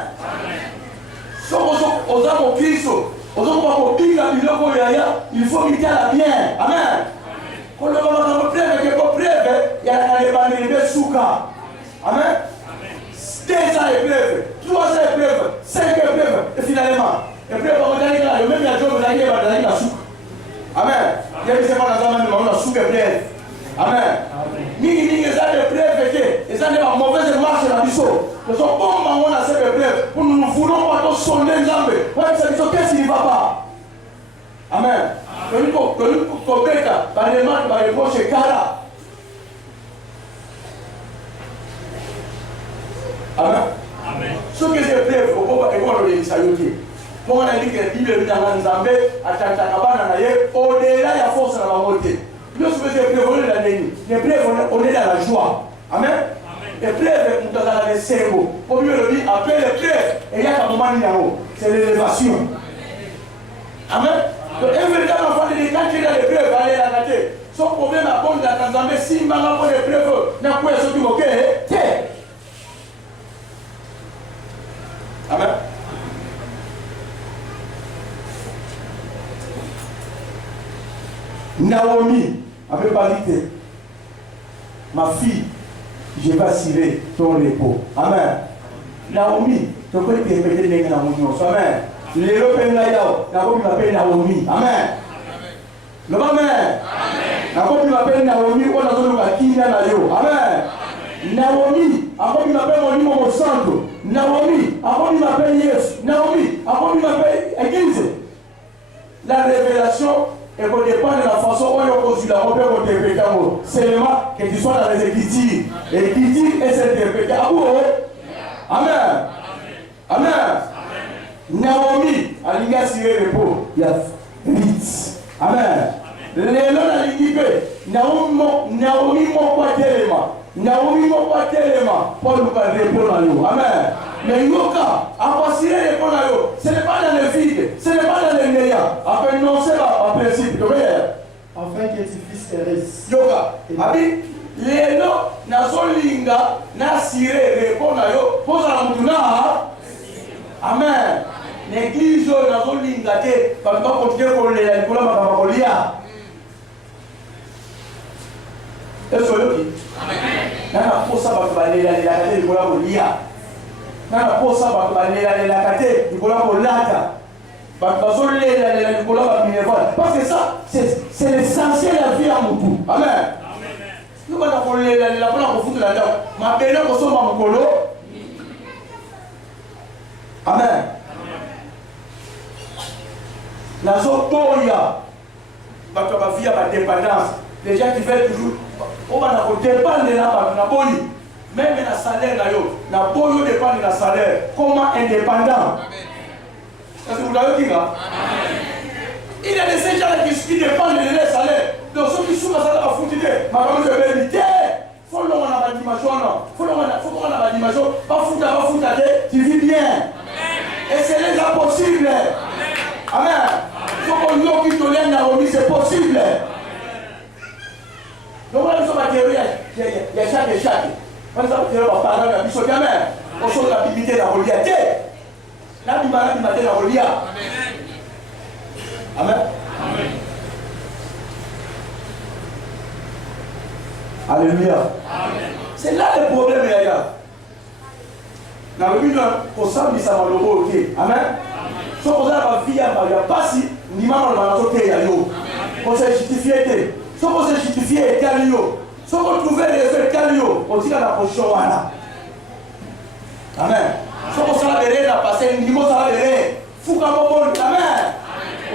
Aux hommes au Christ, aux hommes au Big, il faut quitter la bien. Amen. Quand le moment de preuve, il y a pas preuve, il y a des soukas. Amen. 2 ans épreuve, 3 ans épreuve, 5 épreuves, et finalement, épreuve, on va dire, le même jour, vous allez dans la souka. Amen. Il y a des gens qui ont la souka épreuve. Amen. Ni les gens de preuve, les gens de mauvaise marche dans le biseau. Nous sommes bons, on a cette épreuve, pour nous voulons pas sonder les jambes. Ouais, c'est qu'est-ce qui ne va pas. Amen. Amen. Ce que j'ai fait, au pouvoir et voir les salutés. Pour on a dit que la Bible est dans Nzambé, à Tatakabana, au-delà de la force de la montée. Lorsque j'ai prévenu la nuit, les preuves, on est dans la joie. Amen. Les preuves, nous sommes dans les cerveaux. Pour mieux le dire, après les preuves, il y a un moment où c'est l'élévation. Amen. Donc, un véritable enfant de l'État qui est dans les preuves, va aller la gâter. Son problème à bon dans Nzambé, si il m'a pas les preuves, n'a pas ce qui m'occupe, Amen. Naomi avait parlé, ma fille, je vais assurer ton repos. Amen. Naomi, tu peux te répéter les Naomi. Amen. Les Européens, Naomi m'appelle Naomi. Amen. Le Amen. Naomi m'appelle Naomi, on a besoin de Kina Nayo. Amen. Naomi, après il m'appelle mon numéro centre. Naomi, après il m'appelle Yes. Naomi, après il m'appelle Église. La révélation est qu'on dépend de la façon dont on construit la robe qu'on interprète. Seulement que tu sois dans les Écritures. L'écriture est interprétée. Amen. Amen. Naomi, a l'ingé sur le repos. Il y a vite. Amen. Les lois à l'ingé. Naomi m'a pas tellement. Naomi m'a pas tellement. Paul nous va répondre à nous. Amen. Mais Yoka, à passer répondre à nous. Ce n'est pas dans le vide. Ce n'est pas dans le néant. Après, non, c'est pas un principe. Afin que tu puisses RS. Yoka. Abi, lelo, nazolinga, nasire, répond à yo, pose à la moutuna. Amen. L'église, nazolinga, te, parce qu'on continue pour les Nicolas Makabakolia. Est-ce que vous dites? Amen. Nana posa bakubalela lelakate likola kolia. Nana posa bakubalela lelakate likola kolata. Bakubazolela likola bamineval. Parce que ça, c'est l'essentiel de la vie à Moutou. Amen. Nous allons kolela lelakola kofuta la ndako. Mabele kosomba mukolo. Amen. Nazo boya. Bakabavia ba dépendance. Les gens qui veulent toujours on va dépendre de la boli. Même le salaire, na boli dépend de la salaire. Comment indépendant? Est-ce que vous l'avez dit là? Il y a des gens qui dépendent de leur salaire. Donc ceux qui sont dans salaire à foutre, madame de vérité, il faut qu'on ait la dimension. Il faut qu'on ait la dimension. Pas foutre, tu vis bien. Et c'est déjà possible. Amen. Il faut qu'on ait qui te l'aime dans la remise, c'est possible. Donc, on a besoin de théorie, il y a chaque. On a besoin de théorie, on va parler de la mission de la mer. On sort de la Bible de la religion. La Bible de la religion. Amen. Alléluia. C'est là le problème, les gars. Dans le but, on s'en dit ça va le beau, ok. Amen. Si on a une vie, il n'y a pas si, ni maman ne va pas faire. On s'est justifié. Si on s'est justifié, si on trouve les effets, on dit qu'on a la position. Amen. Si on s'en a verré, on a passé une limite, on a verré. Fou comme on bon. Amen.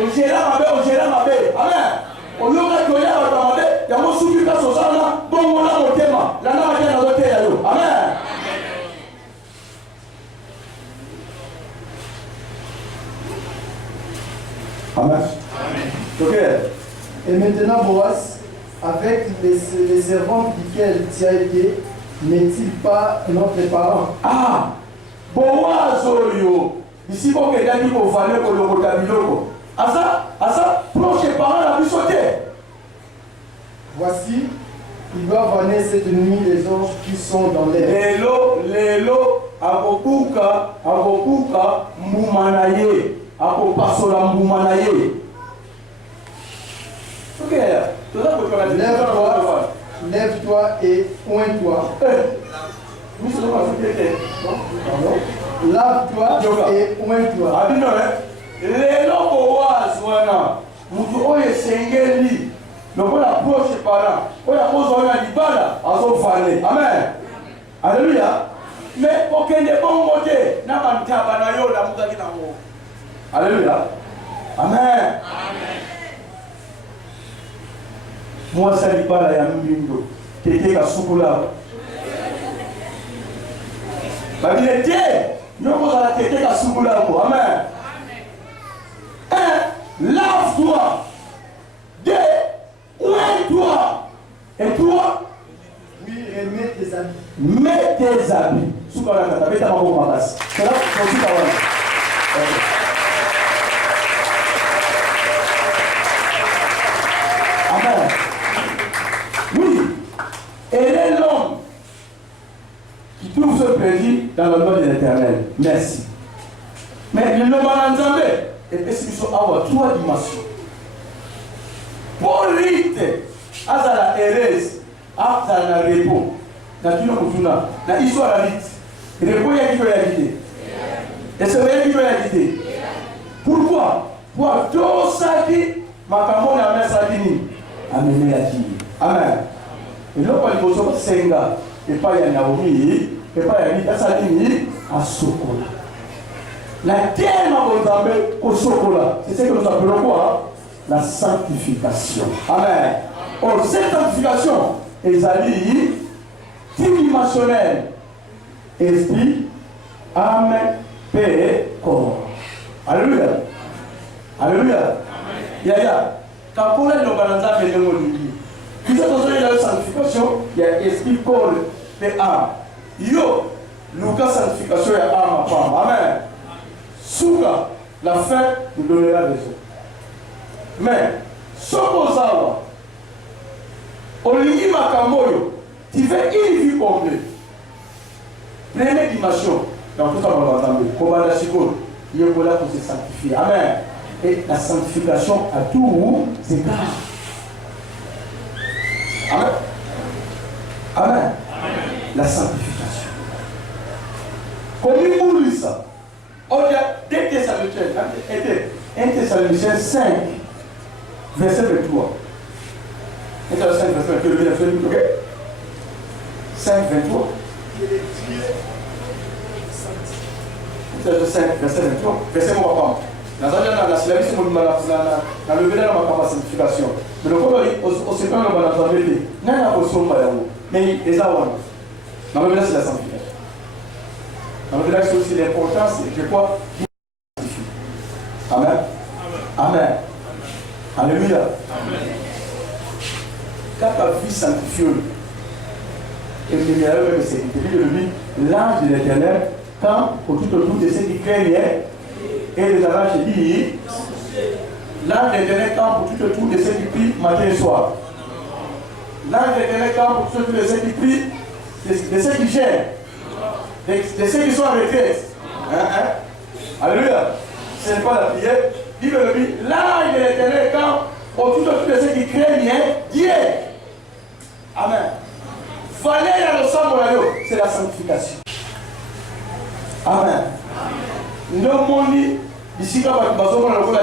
On gère ma paix. Amen. On lui a donné à ma paix. Il y a un souffle qui passe au sang là. Bon, on a mon thème. La nana vient dans notre terre. Amen. Amen. Ok. Et maintenant, Boaz, avec les servants duquel tu as été, n'est-il pas notre parent? Ah, Boaz, ici, bon, que Dani pour valer pour le rotabiloko. Asa, proche parent la plus sauté. Voici, il doit vanner cette nuit les anges qui sont dans l'air. Lelo, akokuka, moumanaye, akopasola moumanaye. Ok, lève-toi et oins-toi. Lave-toi et oins-toi. Lelo Boaz wana mutu oyo esengeli lokola proche parent oyo akozwa na libala azofale. Amen. Alléluia. Mais okende bongo te na bantaba na yo namukaki nango. Alléluia. Amen. Moi ça libala ya mbindo tete kasukula babile te nyoko za tete kasukula ko. Amen. Lave-toi. Deux, oins-toi. Et toi? Oui, remets tes habits. Mets tes habits. Soukala, mets ta maman au matas. C'est là que tu vas. Amen. Oui. Et est l'homme qui trouve ce plaisir dans le nom de l'Éternel. Merci. Mais le nom en Nzambe. Et puis, ils sont à 3 dimensions. Pour l'ité, Azala Erez, Azala Repos, Natuna Mutuna, na histoire la vite. Repos, il y a qui doit y habiter. Et c'est vrai qui doit y habiter. Pourquoi? Pour tout ça qui m'a camon à mettre sa dîme. Amener la dîme. Amen. Et là, quand il faut se senga, et pas y a Naomi, et pas y a sa dîme, à Sokola. La terre au chocolat, c'est ce que nous appelons quoi? La sanctification. Amen. Or, cette sanctification est alliée tridimensionnelle. Esprit, âme, paix, corps. Alléluia. Alléluia. Yaya. Quand on est dans le il y a la sanctification, il y a esprit, corps et âme. Yo, Lucas sanctification et âme. Amen. Souka, la fin nous donnera des autres. Mais, Sokozawa, Olingi Makamoyo, tu veux une vie complète. Première dimension, dans tout ça, on va entendre. Kobanda Shiko, il est là pour se sanctifier. Amen. Et la sanctification à tout égard. Amen. Amen. La sanctification. Comment il dit ça? On dit 2 Thessaloniciens 5, verset 23. 1 Thessaloniciens 5, verset 23. 5, 23. 5, verset 23. Verset mon papa. Dans la syllabe, c'est mon dans le vénère ma sanctification. Mais le corps, on se prend dans la vérité. N'a pas besoin de mais les avoir. Dans le vénère, c'est la sanctification. Dans le vénère, c'est aussi l'importance, je crois. Amen. Amen. Alléluia. Quand ta vie sanctifie, et le meilleur de c'est l'ange de l'Éternel, quand au tout autour de ceux qui craignent, et les arraches dit, l'ange de l'Éternel campe pour tout autour de ceux qui prient matin et soir. L'ange de l'Éternel campe pour tout autour de ceux qui prient, de ceux qui gèrent, de ceux qui sont en retraite. Alléluia. Ce n'est pas la prière. Bible dit, l'ange de l'Éternel campe autour de ceux qui craignent Dieu. Amen. Valère le sang c'est la sanctification. Amen. Nous moni ici quand on a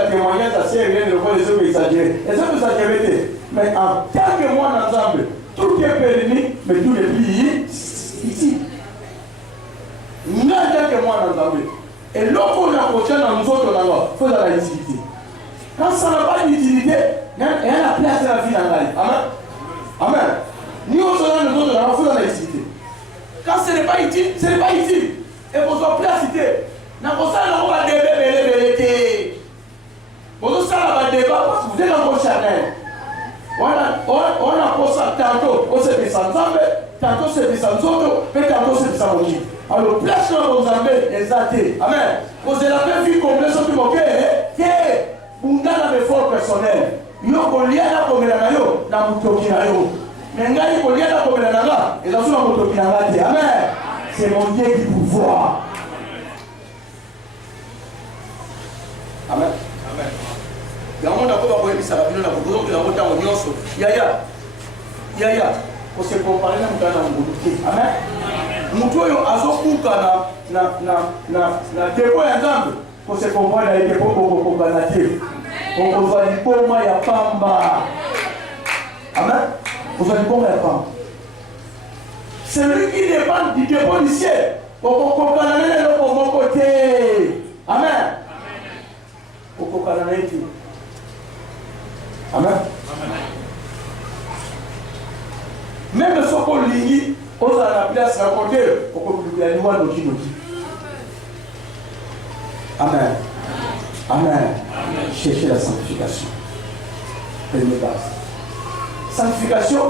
le témoignage assez rien de voir les autres exagérés. Les autres exagérés. Mais en tant que moi ensemble, tout est permis, mais tout est pris ici. Nous en tant que moi ensemble. Et lorsqu'on a approché dans nous autres, il faut la utilité. Quand ça n'a pas d'utilité, il y a la place de la vie dans la vie. Amen. Amen. Nous autres, nous autres, il faut la utilité. Quand ce n'est pas utile, ce n'est pas utile. Et pour sa placité, nous avons un débat. Vous avez un débat parce que vous êtes encore charnel. On a pour ça tantôt, on se descend ensemble, tantôt se descend autres, mais tantôt se descend aussi. Alors, place nous vous avez les athées. Amen. Vous avez la même vie complète sur tout le monde. Vous avez un effort personnel. Vous avez un lien comme la nayo, dans mon tokinayo. Mais vous avez un lien comme la naga, et dans mon tokinayo. Amen. C'est mon Dieu qui pouvoir. Amen. Amen. Yango ndako ba koyebisa bino na bozo que la mota onyoso. Yaya. On se compare na mutana nguluki. Amen. Mutu oyo azokuka na debo ya Nzambe. On se compare na debo ko na te. On va di poma ya pamba. Amen. On va di poma ya pamba. Celui qui dépend du dépôt du ciel. On va le côté. Amen. Amen. Même ce qu'on lit, on a la place à côté, on peut lui voir nos qui. Amen. Amen. Cherchez la sanctification. Première base. Sanctification,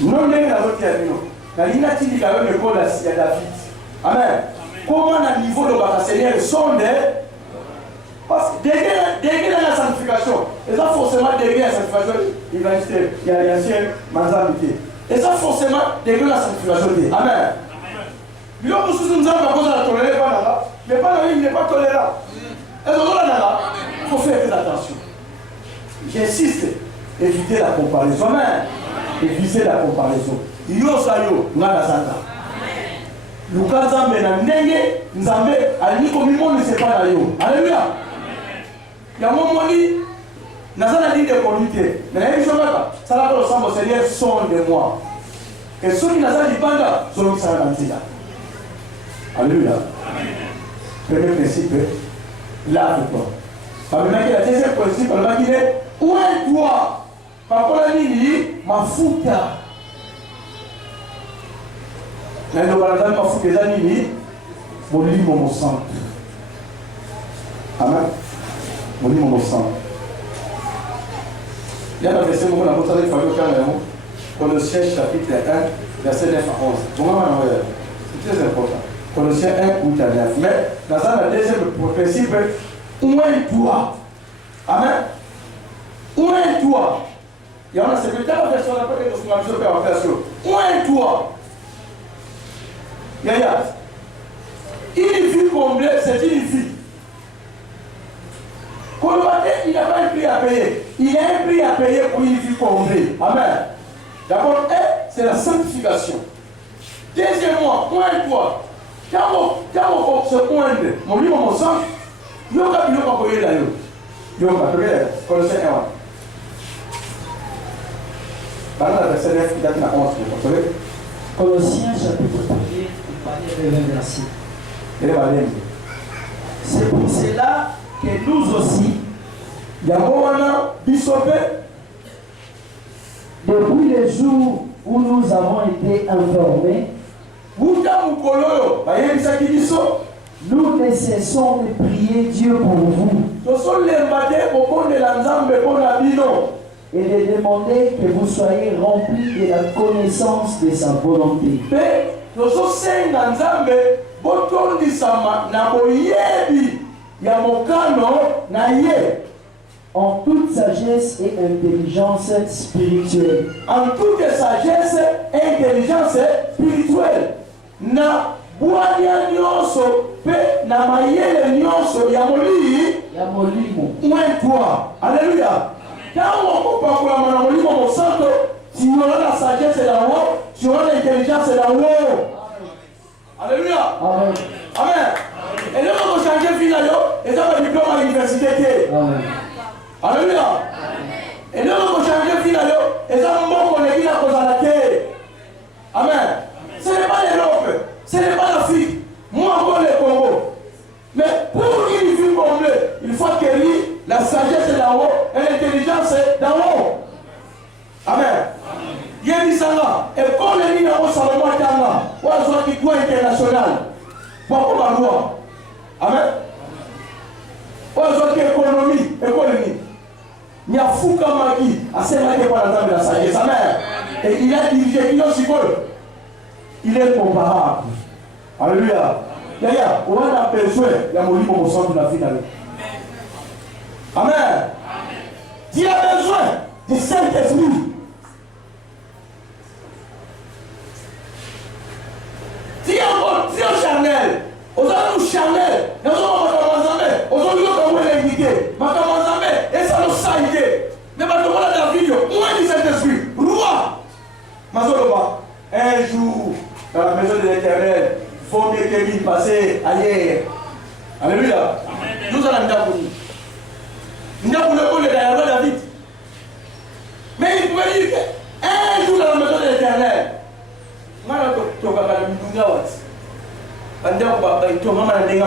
non n'est la route à nous. La ligne a dit quand même le code à David. Amen. Comment à niveau de la Seigneur sonde. Parce que dès la sanctification, et ça forcément dès la sanctification, il va rester, il y a un ciel, manzamité. Et ça forcément dès la sanctification. Amen. Mais là, nous avons la tolérer, mais pas il n'est pas tolérant. Il faut faire très attention. J'insiste, éviter la comparaison. Amen. Éviter la comparaison. Yo sayo, ngana santa. Luka Nzambe na ndenge, Nzambe aliko mimo ne sait pas na yo. Alléluia. Ya momoni nazana dit de communauté. Mais il faut pas ça la ressemble au Seigneur son de moi. Et ceux qui nazana dipanda sont ça dans cela. Alléluia. Premier principe, lave-toi. Parmi la deuxième principe, on va dire où est toi? Par contre, la ligne, ma fouta. Mais nous allons pas foutre les animés, mon lit, mon sang. Amen. Mon lit, mon sang. Il y a un verset où on a montré qu'il fallait faire Colossiens chapitre 1, verset 9 à 11. C'est très important. Colossiens 1, 8 à 9. Mais dans le deuxième principe, où est toi? Amen. Où est toi? Il y a un secrétaire de version d'après que nous avons fait en version. Oint-toi. Yaya. Une vie comblée, c'est une vie. Colombaté, il n'a pas un prix à payer. Il a un prix à payer pour une vie comblée. Amen. D'abord, c'est la sanctification. Deuxièmement, oint-toi. Quand on se pointe, mon livre, mon sang, il y a un peu de là. Il y a un peu de Colossiens 1. Par la verset 9, il a dit la 11, vous comprenez? Colossiens chapitre 1er, 20 versets. C'est pour cela que nous aussi, depuis les jours où nous avons été informés, nous ne cessons de prier Dieu pour vous et de demander que vous soyez remplis de la connaissance de sa volonté. En toute sagesse et intelligence spirituelle. En toute sagesse et intelligence spirituelle. Na boania nyonso pe na mayele nyonso ya molimo. Oint-toi. Alléluia. Quand on parle de la molimo mon santo, tu auras la sagesse là-haut, tu auras l'intelligence là-haut. Alléluia. Amen. Amen. Et là, on va changer de vie là-haut, et ça va diplôme à l'université. Amen. Alléluia. Et là, on va changer de vie là-haut, et ça va bon qu'on est bien à cause de la terre. Amen. Ce n'est pas l'Europe, ce n'est pas l'Afrique, moi encore le Congo. Mais pour une vie complète, il faut acquérir la sagesse est d'en haut et l'intelligence est d'en haut. Amen. Il y a dit ça là, et quand les lignes en haut, Salomon est en là, ou à soit qui doit international, pour la loi. Amen. Ou à soit qui économie, économie. Il y a fou comme Maki, à ce moment-là, pour la table de la sagesse. Amen. Et il a dirigé, il est comparable. Alléluia. Yaya, on a besoin de mon livre au centre de la finale. Amen. Tu as besoin du Saint-Esprit. Tu es charnel. Aux hommes charnel. Nous sommes aux hommes qui ont l'indiqué. Et ça nous saillait. Mais maintenant, on a David. Où est le Saint-Esprit? Roi. Mazoloba. Un jour, dans la maison de l'Éternel, il faut mieux que lui passer ailleurs. Alléluia. Nous allons Ndakouni. Ndakouni est derrière David. Mais il pouvait dire qu'un jour dans la maison de l'Éternel, il y a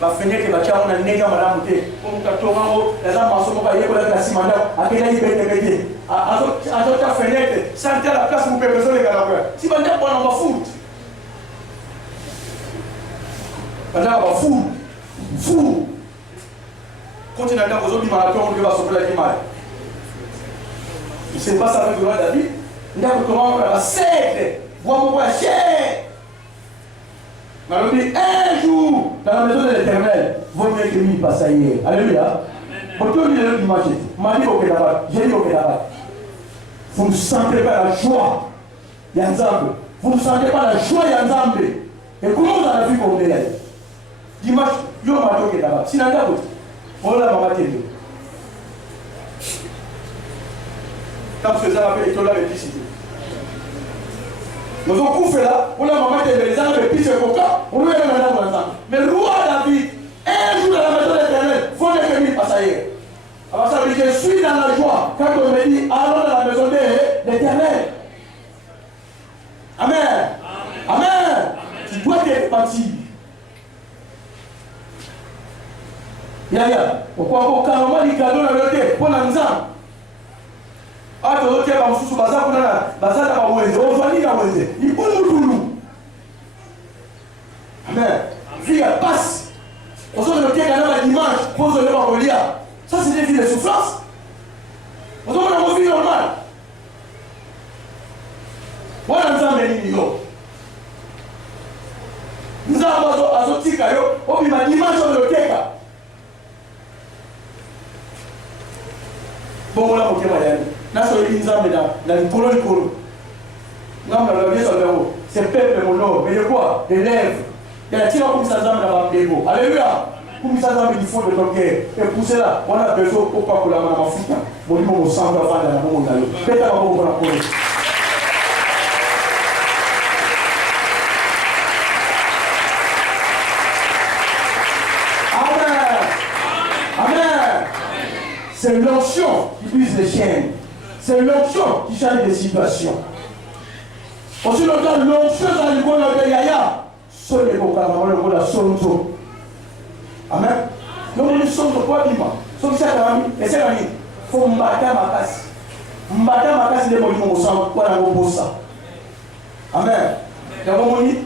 ba fenêtre ba cha ona nega malamu te ko mkatonga ngo lazima masomo ba yeko la simanda akena ibete azo ta fenêtre sante la place mu pepezo le kala kwa si banda bwana mafuta banda ba fu continue à vous obéir à toi on va sauver la kimale il s'est passé avec le roi David nda ko comment la secte voix mon cher. Un jour, dans la maison de l'Éternel, vaut mieux que lui passe ailleurs. Alléluia. Pour tout le monde, m'a dit au Kédabat, j'ai dit au Kédabat, vous ne sentez pas la joie, Yanzambe. Vous ne sentez pas la joie, Yanzambe. Et comment vous avez vu qu'on est dimanche, yo m'a dit au Kédabat. Si n'a pas on l'a maman dit. Quand vous faisiez l'appel, il y a l'électricité. Nous avons fait là, on a maman des gens, et puis c'est coca, on lui a donné la main. Mais le roi David, un jour dans la maison de l'Éternel, il faut que lui passe ailleurs. Alors ça veut dire que je suis dans la joie quand on me dit allons dans la maison de l'Éternel. Amen. Amen. Tu dois être parti. Yaya, pourquoi on carrément dit cadeau dans le thé pour l'ensemble. Ah, tu as dit que tu vas faire un wenze, on va dire un wenze. Il faut nous. Amen. Vie passe. On se le tient dans dimanche, pour se lever en collier. Ça, c'est des vies de souffrance. On se met dans une vie normale. Voilà, nous avons des millions. Nous avons un autre caillou, on dit dimanche, on le tient. Bon, voilà, on va C'est peuple mon nom, mais de quoi? Des lèvres. Il y a un tir comme ça dans la dégo. Alléluia. Comme ça dans le fond de ton cœur. Et pour cela, on a besoin pour pas que la main foute. Mon nom au sang va faire dans mon monde. Faites la main pour la police. C'est l'onction qui brise les chaînes. C'est l'onction qui change les situations. Aussi longtemps, l'onction dans le monde de Yaya, seul les bocaux, le monde de Sonto. Amen. Nous nous sommes pas vivants. Sauf que c'est un ami. Et c'est un ami. Il faut m'attaquer ma casse. M'attaquer ma casse, c'est mon sang. Quoi, la bossa. Amen. D'abord, on dit,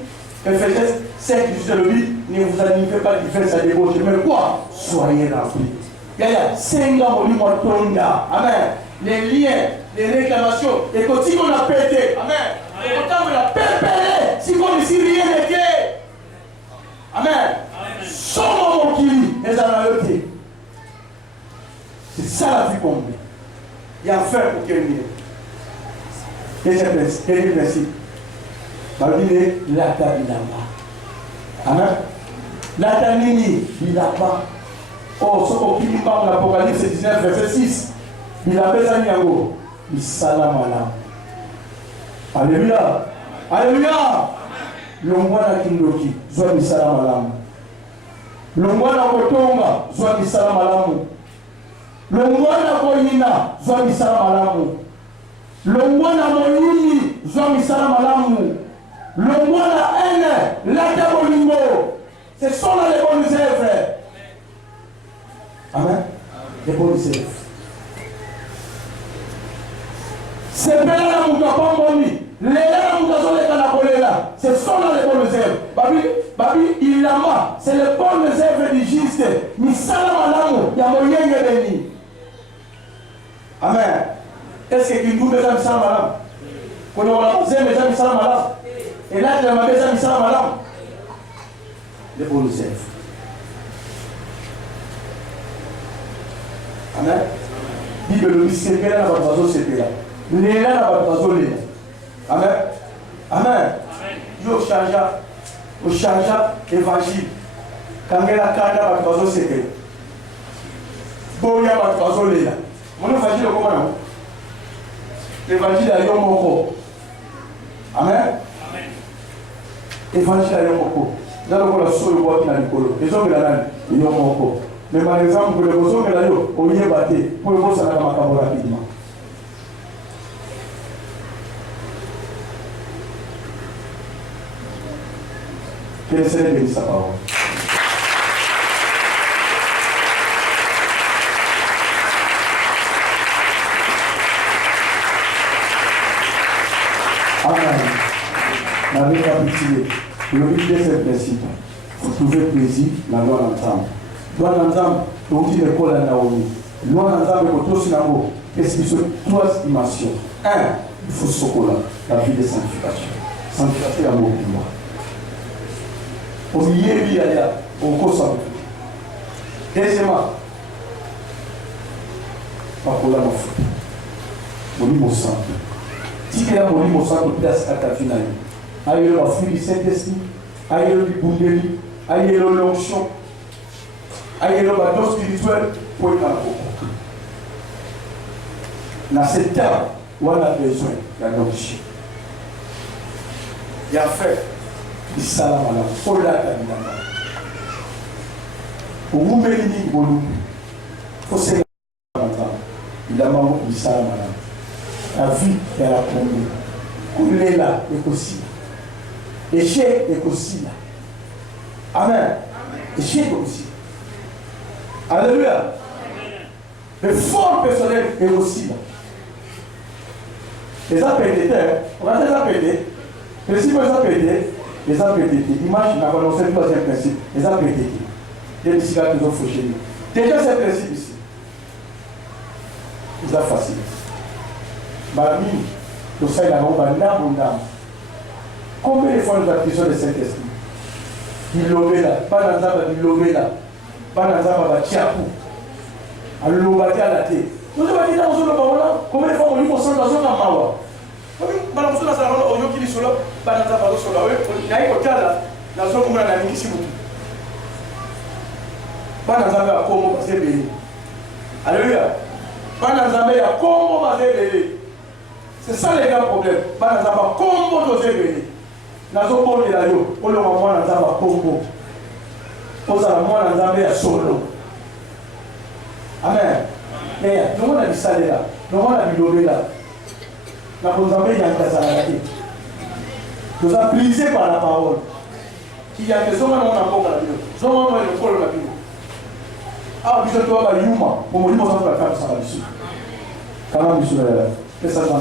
Ephésiens 5, 18 le dit, ne vous animez pas de faire sa débauche. Mais quoi? Soyez remplis. Yaya, Senga Moli Motonda. Amen. Les liens, les réclamations, et quand si on a pété, amen. Et quand on a pépéré, si on ici rien n'était. Amen. Sans mon kili, les analogies. C'est ça la vie qu'on veut. Il y a affaire pour qu'elle vienne. Deuxième principe. Malgré la tabinama. Amen. La tabini, il n'a pas. Oh, ce qu'on dit dans l'Apocalypse 19, verset 6. Il a besoin de Yango. Il salam alam. Alléluia. Alléluia. L'ongwana kindoki. Zwa mi salam alam. L'ongwana kotonga. Zwa mi salam alam. L'ongwana koyina. Zwa mi salam alam. L'ongwana moyini. Zwa mi salam alam. L'ongwana ene. Lata molingo. Ce sont là les bonnes œuvres. Amen. Les bonnes œuvres. C'est bien là où tu as pas moni. Les là où tu as les canacoléla. Ce sont là les bonnes œuvres. Babi, il a ma. C'est les bonnes œuvres du juste. Ni salam alamu. Ya moyen béni. Amen. Est-ce que tu nous besoin de salam alamu? Quand on a besoin de salam alamu. Et là, tu as besoin de salam alamu. Les bonnes œuvres. Amen. Bible le dit, c'est bien là, c'est bien là. Les là, là. Amen. Amen. Yo changea évangile. Quand il y a un cas, c'est bien. Bon, il y a un cas, mon évangile, comment? L'évangile a eu un mot. Amen. Évangile a eu un mot. Nous allons voir la seule voix qui n'a pas de les hommes, ils ont un mot. Mais par exemple, pour les besoins, on y est battu. Pour les besoins, ça va rapidement. Quelle est la sa parole? Amen. La récapitulée. Le but de ce principe, vous trouvez plaisir, la loi l'entame. Loi l'entame, donc il est quoi la Naomi? Loi l'entame, il faut tous qu'est-ce qu'il y a? Trois dimensions. Un, il faut chocolat, la vie de sanctification. Sanctification, l'amour du moi. Au milieu, il y a au cours. Deuxièmement, pas pour la mof. Mon lit, mon sang. Si tu as mon lit, mon sang, tu places à ta finale. Aïe, le fruit du Saint-Esprit. Aïe, le boundeli. Aïe, le l'onction. Aïe, le bateau spirituel. Pour être dans cette terre, où on a besoin de l'onction. Il y a fait. Il salam ala. Pour la terre. Pour vous mener les bolous. Faut se faire. Il a marre du salam ala. La vie est la première. Couler là est aussi. Échec est aussi là. Amen. Échec aussi. Alléluia. Le fort personnel est aussi là. Les APDT, on a des APD. Principe des APD, les APDT. Image, on a annoncé le troisième principe. Les APDT. Les bicyclettes qui ont fauché. Déjà, c'est le principe ici. C'est facile. Parmi le sein d'un homme, combien de fois nous avons besoin de Saint-Esprit? Il lobé là, pas dans un il lobé là, pas dans un tiapou. À l'obati à la tête. Nous avons dit dans le parole, combien de fois on lui concentre dans un mawa. Bana musula sala kono oyo kili solo bana za balo solo we na iko tala na zo kumana na mingi simu bana za ba komo basebele alléluia bana za ba ya komo basebele c'est ça les grands problèmes bana za ba komo basebele na zo pole la yo ole wa mwana za ba komo oza la mwana za ba ya solo amen mais nous on a dit ça là nous on a dit là. Nous sommes brisés par la parole. Il y a des hommes qui ont encore la Bible. Les hommes qui ont encore la Bible. Ah, vous êtes là, Yuma. Pour moi, je vais vous faire ça. Comment vous êtes là? Qu'est-ce que ça